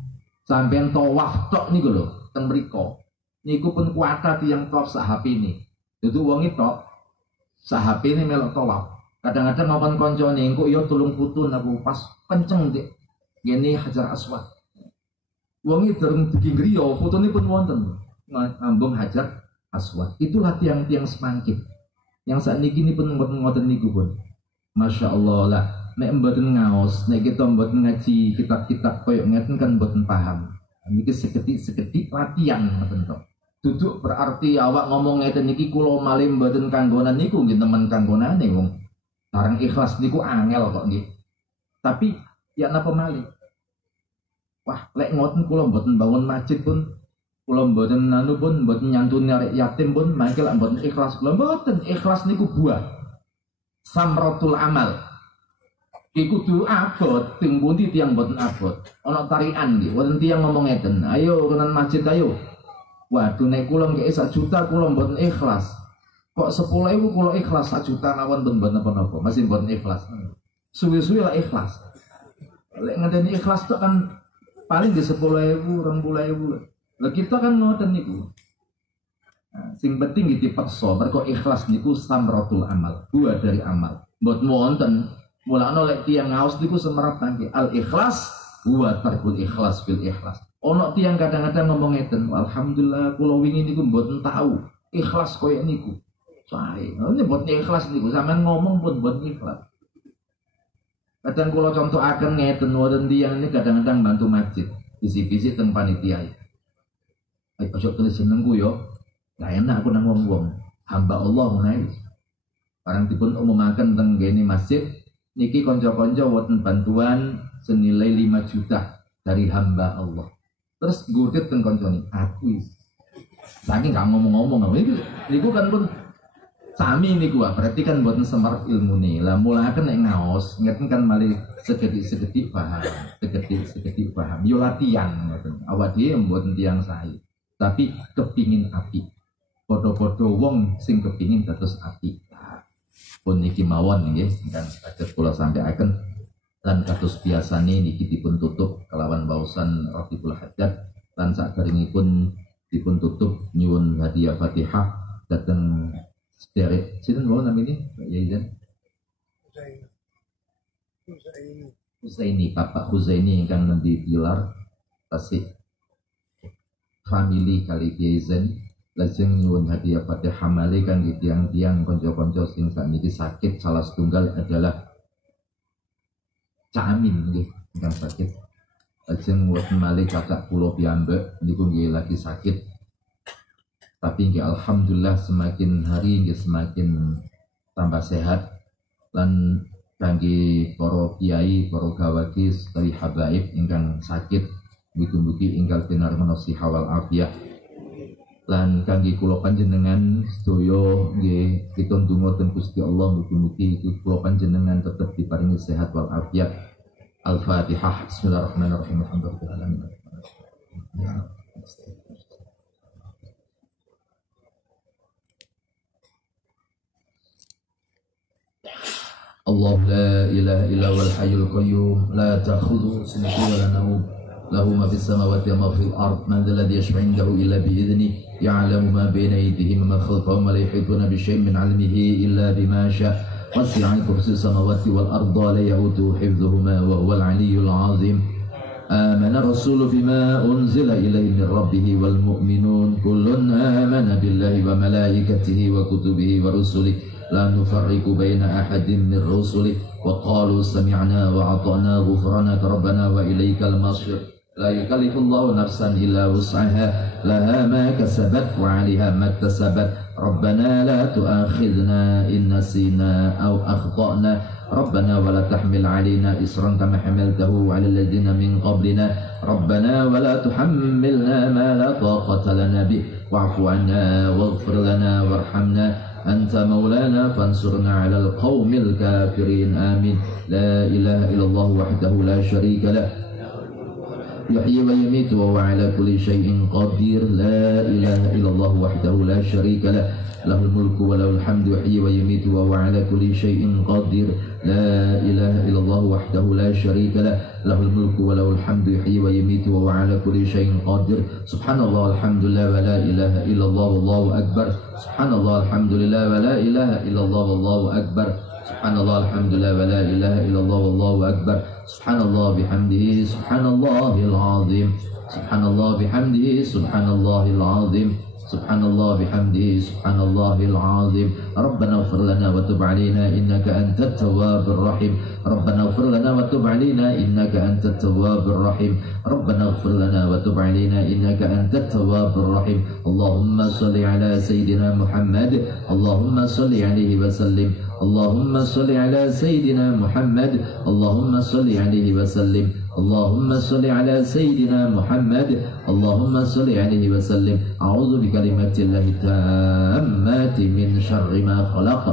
sampeyan tawaf tok niku lho teng mriku. Niku pun kuata tiyang tawaf sak HP-ne. Dudu wong tok sak HP-ne melok tawaf. Kadang-kadang ngomong koncone engko ya tulung putun aku pas kenceng dik. Ngene Hajar Aswad. Wong iki dereng dugi griya, putune pun wonten. Ngambung Hajar Aswad. Itulah tiang-tiang semangkit. Yang saat ini pun ngoten niku pun. Masya Allah lah. Nek mboten ngaos, nek kita mboten ngaji kitab-kitab koyo ngeten kan mboten paham. Niki seketik latihan ngoten tok. Duduk berarti awak ngomong ngeten niki kula malih mboten kanggonan niku nggih temen kanggonane wong. Barang ikhlas niku angel kok nggih. Tapi ya napa malih? Wah, lek ngoten kula mboten bangun masjid pun, kula mboten anu pun, mboten nyantuni arek yatim pun, mangke lek mboten ikhlas kula mboten. Ikhlas niku buah samratul amal. Iku kudu abot, ting pundi tiyang mboten abot. Ana tarian nggih, wonten tiyang ngomong ngeten, "Ayo kenan masjid ayo." Waduh nek kula ngekek 1 juta kula mboten ikhlas. Kok 10.000 kula ikhlas 1 juta mawon mboten napa-napa, masih mboten ikhlas. Suwi-suwi lah ikhlas. Lek ngenteni ikhlas tok kan paling di 10.000, 20.000. Lah kita kan ngoten niku. Nah, sing penting dipaksa, mergo ikhlas niku samratul amal, buah dari amal. Mboten wonten mulakno lek tiyang ngaos niku semerap nangke al ikhlas huwa tarkul ikhlas fil ikhlas. Ono tiyang kadang-kadang ngomong ngeten, alhamdulillah kula wingi niku mboten tahu ikhlas koyo niku. Sae, ini mboten ikhlas niku, sampean ngomong pun mboten ikhlas. Kadang kula contohaken ngeten wonten tiyang ini kadang-kadang bantu masjid, bisi-bisi teng panitia. Ayo ojo tulis jenengku yo. Lah enak aku nang wong-wong. Hamba Allah menawi. Barang dipun umumaken teng gene masjid, niki konco-konco wonten bantuan senilai 5 juta dari hamba Allah. Terus gurtit teng koncone, aku saking gak ngomong-ngomong niku kan pun sami niku berarti kan mboten semerap ilmune. Lah mulaken nek ngaos ngeten kan malih segedik-segedik paham, segedik-segedik paham. Yo latihan ngoten. Awak dhewe mboten tiyang sae, tapi kepingin api. Padha-padha wong sing kepingin dados api. Pun niki mawon nggih ingkang saged kula sampaiaken lan kados biasane niki dipun tutup kelawan waosan Rabiul Hajat lan saderengipun dipun tutup nyuwun hadiah Fatihah dhateng sederek sinten wau namine Pak Yaizan Husaini Bapak Husaini ingkang nembe Pilar Tasik family kali Yaizan lajeng nyuwun hadiah Fatihah malih kangge tiyang-tiyang kanca-kanca sing sakniki sakit. Salah setunggal adalah Cak Amin nggih ingkang sakit. Lajeng wonten malih kakak kula piyambak niku nggih lagi sakit. Tapi nggih alhamdulillah semakin hari nggih semakin tambah sehat lan kangge para kiai, para gawagis, dari habaib ingkang sakit mugi-mugi ingkang pinarmana siha wal afiyah. Lan kangge kula panjenengan sedaya nggih kita ndonga ten Gusti Allah mugi-mugi kula panjenengan tetep diparingi sehat wal afiat. Al-Fatihah. Bismillahirrahmanirrahim. Alhamdulillahirabbil alamin. Allah la ilaha illa wal hayyul qayyum la ta'khudhuhu sinatun wa la nawm lahu ma fis samawati wa ma fil ard man dhal ladzi yashfa'u 'indahu illa bi idhnihi ya'lamu ma bayna aydihim wa ma khalfahum wa la yuhituna bi shay'in min 'ilmihi illa bima sha'a wasi'a kursiyuhu samawati wal arda la ya'uduhu hifdhuhuma wa huwal 'aliyyul 'azim. Amana rasulu bima unzila ilayhi min rabbih wal mu'minun kullun amana billahi wa malaikatihi wa kutubihi wa rusulihi la nufarriqu baina ahadin min rusulihi wa qalu sami'na wa ata'na ghufranaka rabbana wa ilaikal masir. La yukallifullahu nafsan illa wus'aha laha ma kasabat wa 'alaiha ma iktasabat. Rabbana la tu'akhidhna in nasina aw akhtana. Rabbana wa la tahmil 'alaina isran kama hamaltahu 'ala alladhina min qablina. Rabbana wa la tuhammilna ma la taqata lana bih wa'fu 'anna waghfir lana warhamna Anta maulana fansurna 'alal qaumil kafirin. Amin. La ilaha illallah wahdahu la syarika lah yuhyi wa yumiitu wa huwa 'ala kulli syai'in qadir. La ilaha illallah wahdahu la syarika lah lahul mulku wa lahul hamdu yuhyi wa yumiitu wa huwa 'ala kulli syai'in qadir. La ilaha illallah wahdahu la syarika lah lahul mulku wa lahul hamdu yuhyi wa yumiitu wa huwa 'ala kulli syai'in qadir. Subhanallah alhamdulillah wa la ilaha illallah wallahu akbar. Subhanallah alhamdulillah wa la ilaha illallah wallahu akbar. Subhanallah alhamdulillah wa la ilaha illallah wallahu akbar. Subhanallah bihamdihi subhanallahil azim. Subhanallah bihamdihi subhanallahil azim. Subhanallah bihamdihi subhanallahil azim. Rabbana ighfir lana wa tub 'alaina innaka antat tawwabur rahim. Rabbana ighfir lana wa tub 'alaina innaka antat tawwabur rahim. Rabbana ighfir lana wa tub 'alaina innaka antat tawwabur rahim. Allahumma shalli 'ala sayidina Muhammad. Allahumma shalli 'alaihi wa sallim. Allahumma shalli 'ala sayidina Muhammad. Allahumma shalli 'alaihi wa sallim. اللهم صل على سيدنا محمد اللهم صل عليه وسلم أعوذ بكلمات الله التامات من شر ما خلق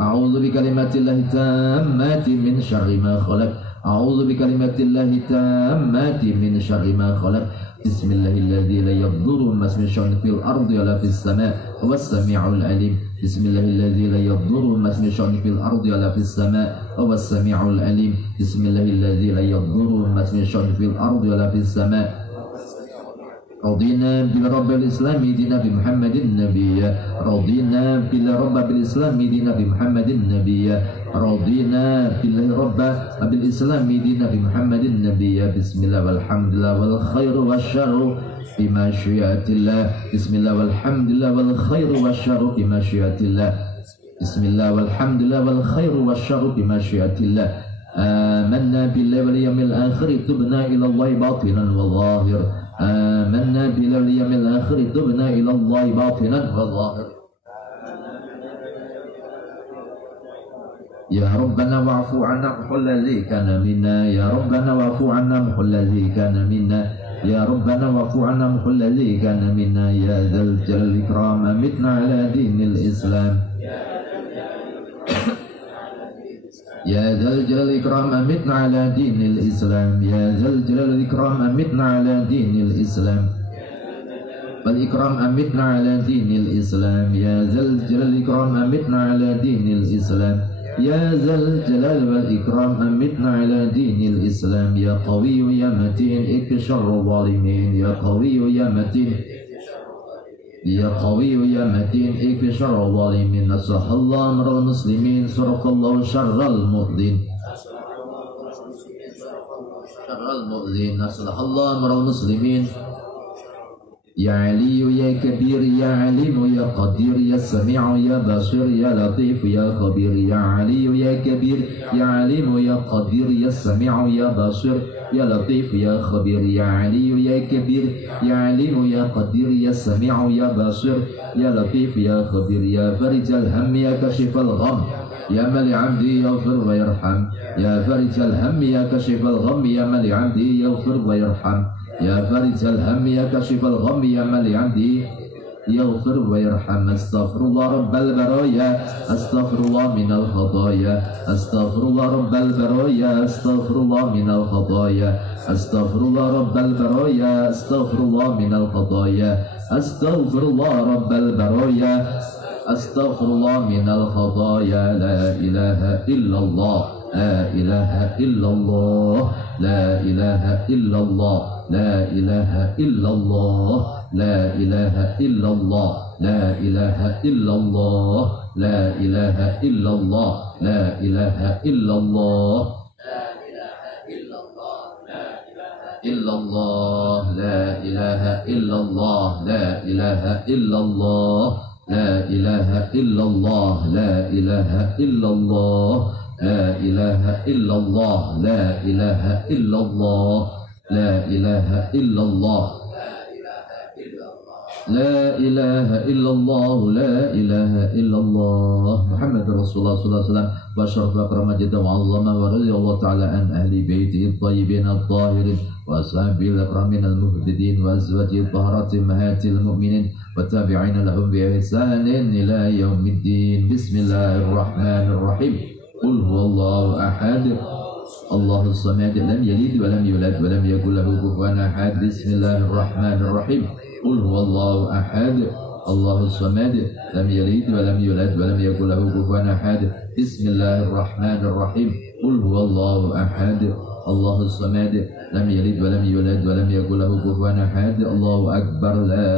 أعوذ بكلمات الله التامات من شر ما خلق أعوذ بكلمات الله التامات من شر ما خلق بسم الله الذي لا يضر مع اسمه في الأرض ولا في السماء هو السميع العليم بسم الله الذي لا يضر مع اسمه في الأرض ولا في السماء هو السميع العليم بسم الله الذي لا يضر مع اسمه في الأرض ولا في السماء رضينا بالرب الإسلام دين بمحمد النبي رضينا بالرب بالإسلام دين بمحمد النبي رضينا بالرب بالإسلام دين بمحمد النبي بسم الله والحمد لله والخير والشر بمشيئة الله بسم الله والحمد لله والخير والشر بمشيئة الله بسم الله والحمد لله والخير والشر بمشيئة الله آمنا بالله واليوم الآخر تبنا إلى الله باطنا وظاهر آمنا باليوم الآخر تبنا إلى الله باطنا وظاهر يا ربنا واعف عنا محو الذي كان منا يا ربنا واعف عنا محو الذي كان منا يا ربنا واعف عنا محو الذي كان منا يا ذا الجلال والإكرام أمتنا على دين الإسلام يا ذا الجلال والإكرام أمتنا على دين الإسلام يا ذا الجلال والإكرام أمتنا على دين الإسلام والإكرام أمتنا على دين الإسلام يا ذا الجلال والإكرام أمتنا على دين الإسلام يا ذا الجلال والإكرام أمتنا على دين الإسلام يا قوي يا متين اكف شر الظالمين يا قوي يا متين يا قوي يا متين اكف شر الظالمين نصح الله أمر المسلمين صرف الله شر المؤذين شر المؤذين نصح الله أمر المسلمين يا علي يا كبير يا عليم يا قدير يا سميع يا بصير يا لطيف يا خبير يا علي يا كبير يا عليم يا قدير يا سميع يا بصير يا لطيف يا خبير يا علي يا كبير يا عليم يا قدير يا سميع يا بصير يا لطيف يا خبير يا فرج الهم يا كشف الغم يا من لعبدي يغفر ويرحم يا فرج الهم يا كشف الغم يا من لعبدي يغفر ويرحم يا فارج الهم يا كشف الغم يا من لعبدي يغفر ويرحم استغفر الله رب البرايا استغفر الله من الخطايا استغفر الله رب البرايا استغفر الله من الخطايا استغفر الله رب البرايا استغفر الله من الخطايا استغفر الله رب البرايا استغفر الله من الخطايا لا إله إلا الله لا إله إلا الله لا إله إلا الله لا إله إلا الله لا إله إلا الله لا إله إلا الله لا إله إلا الله لا إله إلا الله إلا الله لا إله إلا الله لا إله إلا الله لا إله إلا الله لا إله إلا الله لا إله إلا الله لا إله إلا الله لا إله إلا الله لا إله إلا الله لا إله إلا الله محمد رسول الله صلى الله عليه وسلم وشرف أكرم جدا وعظم ورضي الله تعالى عن أهل بيته الطيبين الطاهرين وأصحابه الأكرمين المهتدين وأزواجه الطاهرات أمهات المؤمنين والتابعين لهم بإحسان إلى يوم الدين بسم الله الرحمن الرحيم قل هو الله أحد الله الصمد لم يلد ولم يولد ولم يكن له كفوا أحد بسم الله الرحمن الرحيم قل هو الله أحد الله الصمد لم يلد ولم يولد ولم يكن له كفوا أحد بسم الله الرحمن الرحيم قل هو الله أحد الله الصمد لم يلد ولم يولد ولم يكن له كفوا أحد الله أكبر لا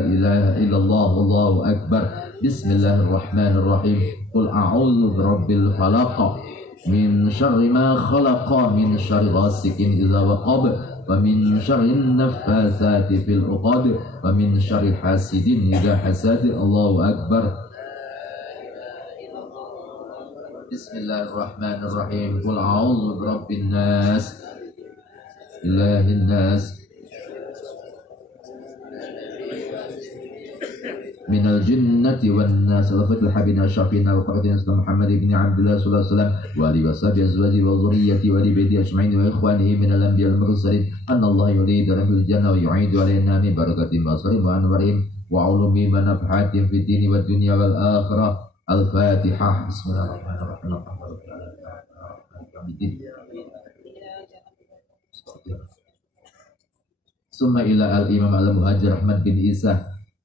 إله إلا الله الله أكبر بسم الله الرحمن الرحيم قل أعوذ برب الفلق من شر ما خلق من شر غاسق إذا وقب ومن شر النفاثات في العقد ومن شر حاسد إذا حسد الله أكبر بسم الله الرحمن الرحيم قل أعوذ برب الناس إله الناس من الجنة والناس لفت الحبيبنا الشافينا وفقدنا سيدنا محمد بن عبد الله صلى الله عليه وسلم وآله وصحبه أزواجه وذريته ولبيته أجمعين وإخوانه من الأنبياء المرسلين أن الله يريد رحم الجنة ويعيد علينا من بركة مصرهم وأنوارهم وعلومهم ونفحاتهم في الدين والدنيا والآخرة. الفاتحة. بسم الله الرحمن الرحيم. ثم إلى الإمام المهاجر أحمد بن إيسى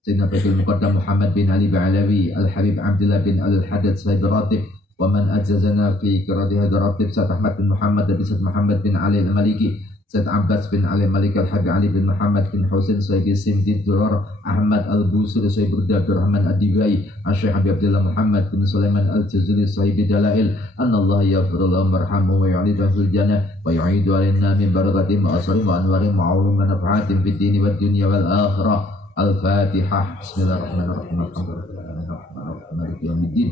سيدنا فقيه المقدم محمد بن علي بعلوي الحبيب عبد الله بن الحدث صاحب الراتب ومن أجازنا في قراءة هذا الراتب سيد أحمد بن محمد بن سيد محمد بن علي المالكي سيد عباس بن علي المالك الحبيب علي بن محمد بن حسين صاحب سمد الدرار أحمد البوصيري صاحب عبد الرحمن الدبي الشيخ عبد الله محمد بن سليمان الجزري صاحب دلائل أن الله يغفر لهم ويرحمهم ويعيدهم في الجنة ويعيد علينا من بركاتهم وأسرهم وأنوارهم وعلوم ونفعاتهم في الدين والدنيا والآخرة. الفاتحة. بسم الله الرحمن الرحيم. الحمد لله الرحمن الرحيم مالك يوم الدين.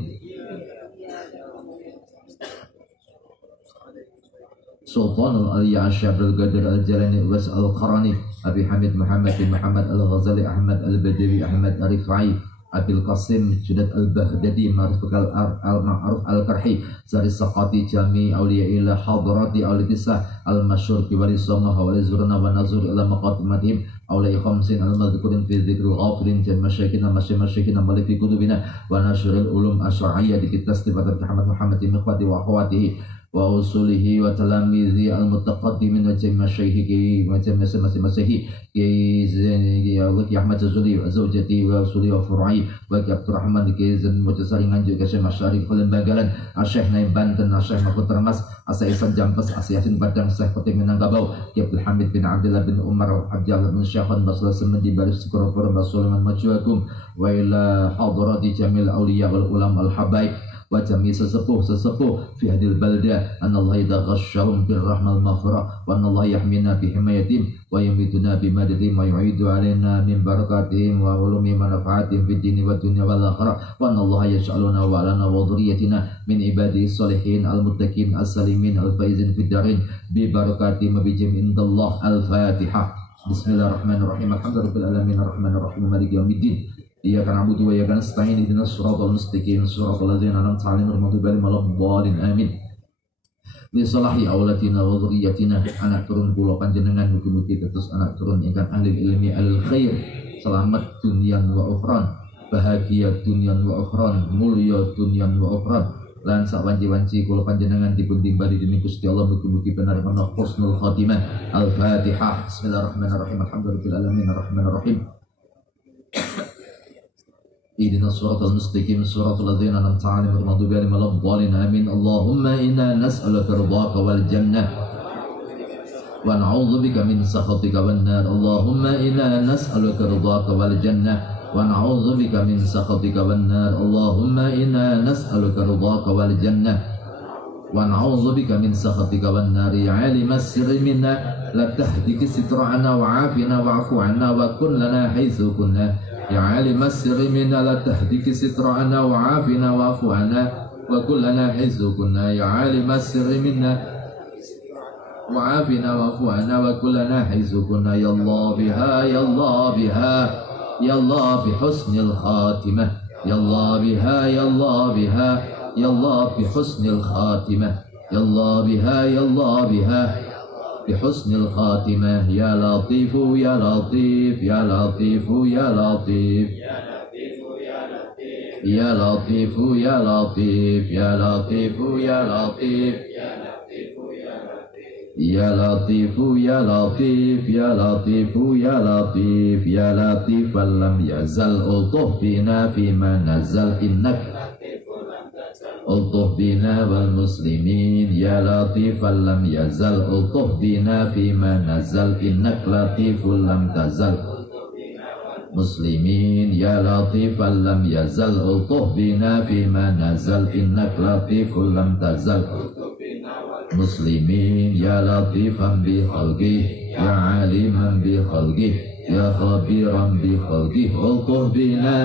سلطان العلي الشعب القادر الجلاني وس القراني أبي حميد محمد بن محمد الغزالي أحمد البدوي أحمد الرفاعي أبي القاسم جناد البغدادي معروف المعروف الكرحي ساري السقاطي جميع أولياء إلى حضرات أولياء التسع المشهور بولي الصمة وولي زرنا ونزور إلى مقدمتهم أولياء خمسين المذكورين في ذكر الغافلين جن مشايخنا مشايخنا بل في كتبنا ونشر العلوم الشرعية لكتاب استفادة محمد بن إخوته وأخواته وأصوله وتلاميذه المتقدمين وجميع مشايخه وجميع مشايخه كي أحمد الزولي وزوجته وأصوله وفرعي وكي عبد الرحمن كي زن متسارين juga Syekh Masyarif Bagalan Syekh Naim Banten Syekh Mahfud Termas Syekh Ihsan Jampes Syekh Yasin Padang Syekh Fatih Minangkabau Ki Abdul Hamid bin Abdullah bin Umar Abdullah bin Syekhan Basla Semedi Baris Korofur Basuliman Majuakum wa ila hadrati jamil awliya wal ulama al habaib wa jami sesepuh fi hadil balda anallahu yadaghashahum bir rahmal maghfirah wa anallahu yahmina bi himayatim wa yamiduna bi madadihim wa yu'idu alaina min barakatihim wa ulumi manfaatihim fid dini wad dunya wal akhirah wa anallahu yaj'aluna wa lana wa dhurriyyatina min ibadihi salihin al muttaqin as salimin al faizin fid darin bi barakatihim bi jami indallah. Al Fatihah. Bismillahirrahmanirrahim. Alhamdulillahirabbil alamin arrahmanir rahim maliki yaumiddin. Iyyaka na'budu wa iyyaka nasta'in ihdinas siratal mustaqim siratal ladzina an'amta 'alaihim ghairil maghdubi 'alaihim waladdallin amin. Li salahi aulatina wa dzurriyyatina anak turun kula panjenengan mugi-mugi tetes anak turun ingkang ahli ilmi al khair selamat dunyan wa ukhran bahagia dunyan wa ukhran mulya dunyan wa ukhran lan sak wanci-wanci kula panjenengan dipun timbali dening Gusti Allah mugi-mugi bener menawi husnul khatimah. Al Fatihah. Bismillahirrahmanirrahim. Alhamdulillahirabbil alamin arrahmanir rahim. اهدنا الصراط المستقيم صراط الذين أنعمت عليهم غير المغضوب عليهم ولا الضالين آمين. اللهم إنا نسألك رضاك والجنة ونعوذ بك من سخطك والنار. اللهم إنا نسألك رضاك والجنة ونعوذ بك من سخطك والنار. اللهم إنا نسألك رضاك والجنة ونعوذ بك من سخطك والنار. يا عالم السر منا لا تهدك سترعنا وعافنا واعف عنا وكن لنا حيث كنا. يا عالم السر منا لا تهدك سترعنا وعافنا واعف عنا وكن لنا حيث كنا. يا عالم السر منا وعافنا واعف عنا وكن لنا حيث كنا. يا الله بها يا الله بها يا الله بحسن الخاتمة. يا الله بها يا الله بها يا الله بحسن الخاتمة. يا الله بها يا الله بها بحسن الخاتمة. يا لطيف يا لطيف يا لطيف يا لطيف يا لطيف يا لطيف يا لطيف يا لطيف يا لطيف يا لطيف يا لطيف يا لطيف يا لطيف لم يزل ألطف بنا فيما نزل إنك ألطف بنا والمسلمين. يا لطيفا لم يزل ألطف بنا فيما نزل إنك لطيف لم تزل مسلمين. يا لطيفا لم يزل ألطف بنا فيما نزل إنك لطيف لم تزل مسلمين. يا لطيفا بخلقه يا عالما بخلقه يا خبيرا بخلقه ألطف بنا.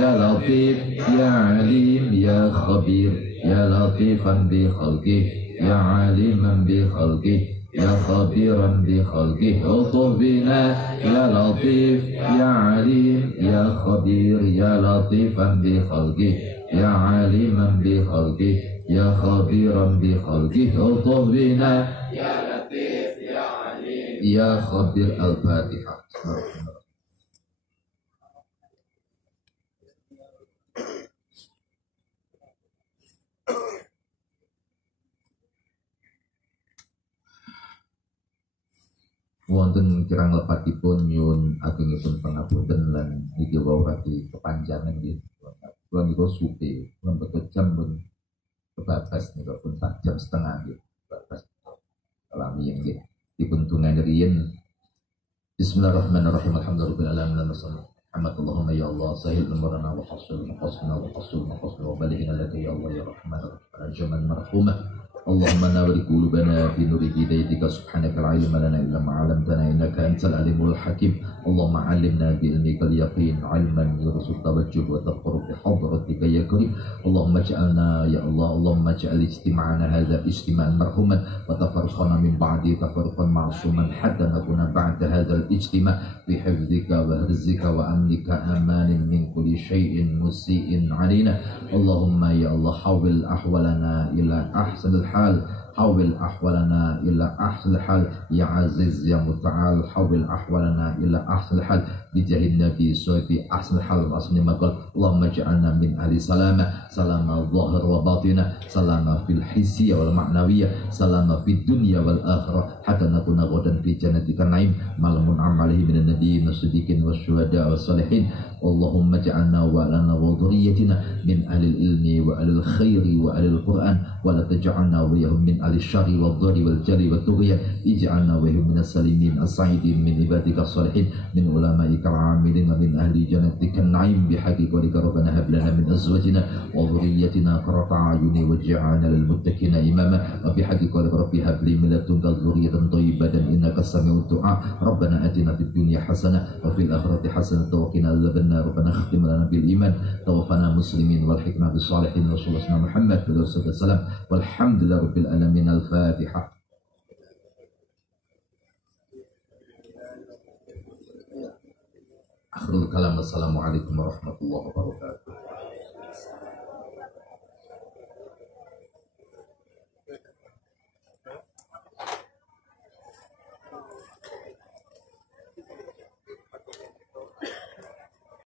يا لطيف يا عليم يا خبير يا لطيفا بخلقه يا عالما بخلقه يا خبيرا بخلقه الطف بنا يا لطيف يا عليم يا خبير يا لطيفا بخلقه يا عليما بخلقه يا خبيرا بخلقه الطف بنا يا لطيف يا عليم يا خبير. الفاتحة. Wonten kirang lepatipun nyun agengipun pangapunten lan niki wau radi kepanjangan nggih. Kula niku suke, kula beto jam pun kebabas niku pun 4 jam setengah nggih. Babas alami nggih. Dipun tungane riyen. Bismillahirrahmanirrahim. Alhamdulillahirabbil alamin. Allahumma ya Allah sahil umurana wa hasil maqasna wa hasil maqasna wa balighna laka ya Allah ya Rahman rajaman marhumah. Allahumma nawwir qulubana bi nuri hidayatika subhanaka la ilma lana illa ma 'allamtana innaka antal alimul hakim. Allahumma 'allimna bi ilmikal yaqin 'ilman yursul tawajjuh wa taqarrub bi hadratika ya karim. Allahumma ij'alna ya Allah Allahumma ij'al istima'ana hadza istima'an marhuman wa tafarraqana min ba'di tafarruqan ma'suman hatta nakuna ba'da hadzal ijtima' bi hifdzika wa rizqika wa amnika amanin min kulli syai'in musii'in 'alaina. Allahumma ya Allah hawil ahwalana ila ahsanil حول أحوالنا إلى أحسن الحال يا عزيز يا متعال حول أحوالنا إلى أحسن الحال بجاه النبي صلى أحسن الحال وأحسن مقال. اللهم اجعلنا من أهل سلامة سلامة الظاهر وباطنة سلامة في الحسية والمعنوية سلامة في الدنيا والآخرة حتى نكون غدا في جنتك النعيم مع المنعم عليه من النبيين والصديقين والشهداء والصالحين. اللهم اجعلنا وأهلنا وذريتنا من أهل العلم وأهل الخير وأهل القرآن ولا تجعلنا ويهم من أهل الشر والضر والجر والطغيان. اجعلنا ويهم من السالمين السعيدين من عبادك الصالحين من علمائك العاملين من أهل جنتك النعيم بحق قولك ربنا هب لنا من أزواجنا وذريتنا قرة أعين واجعلنا للمتقين إماما وبحق قولك ربي هب لي من لدنك ذرية طيبة إنك سميع الدعاء. ربنا آتنا في الدنيا حسنة وفي الآخرة حسنة وقنا عذاب النار. ربنا اختم لنا بالإيمان توفنا مسلمين والحكمة بالصالحين رسول الله محمد صلى الله عليه وسلم والحمد لله رب العالمين. الفاتحة. Akhirul kalam. Wassalamualaikum warahmatullahi wabarakatuh.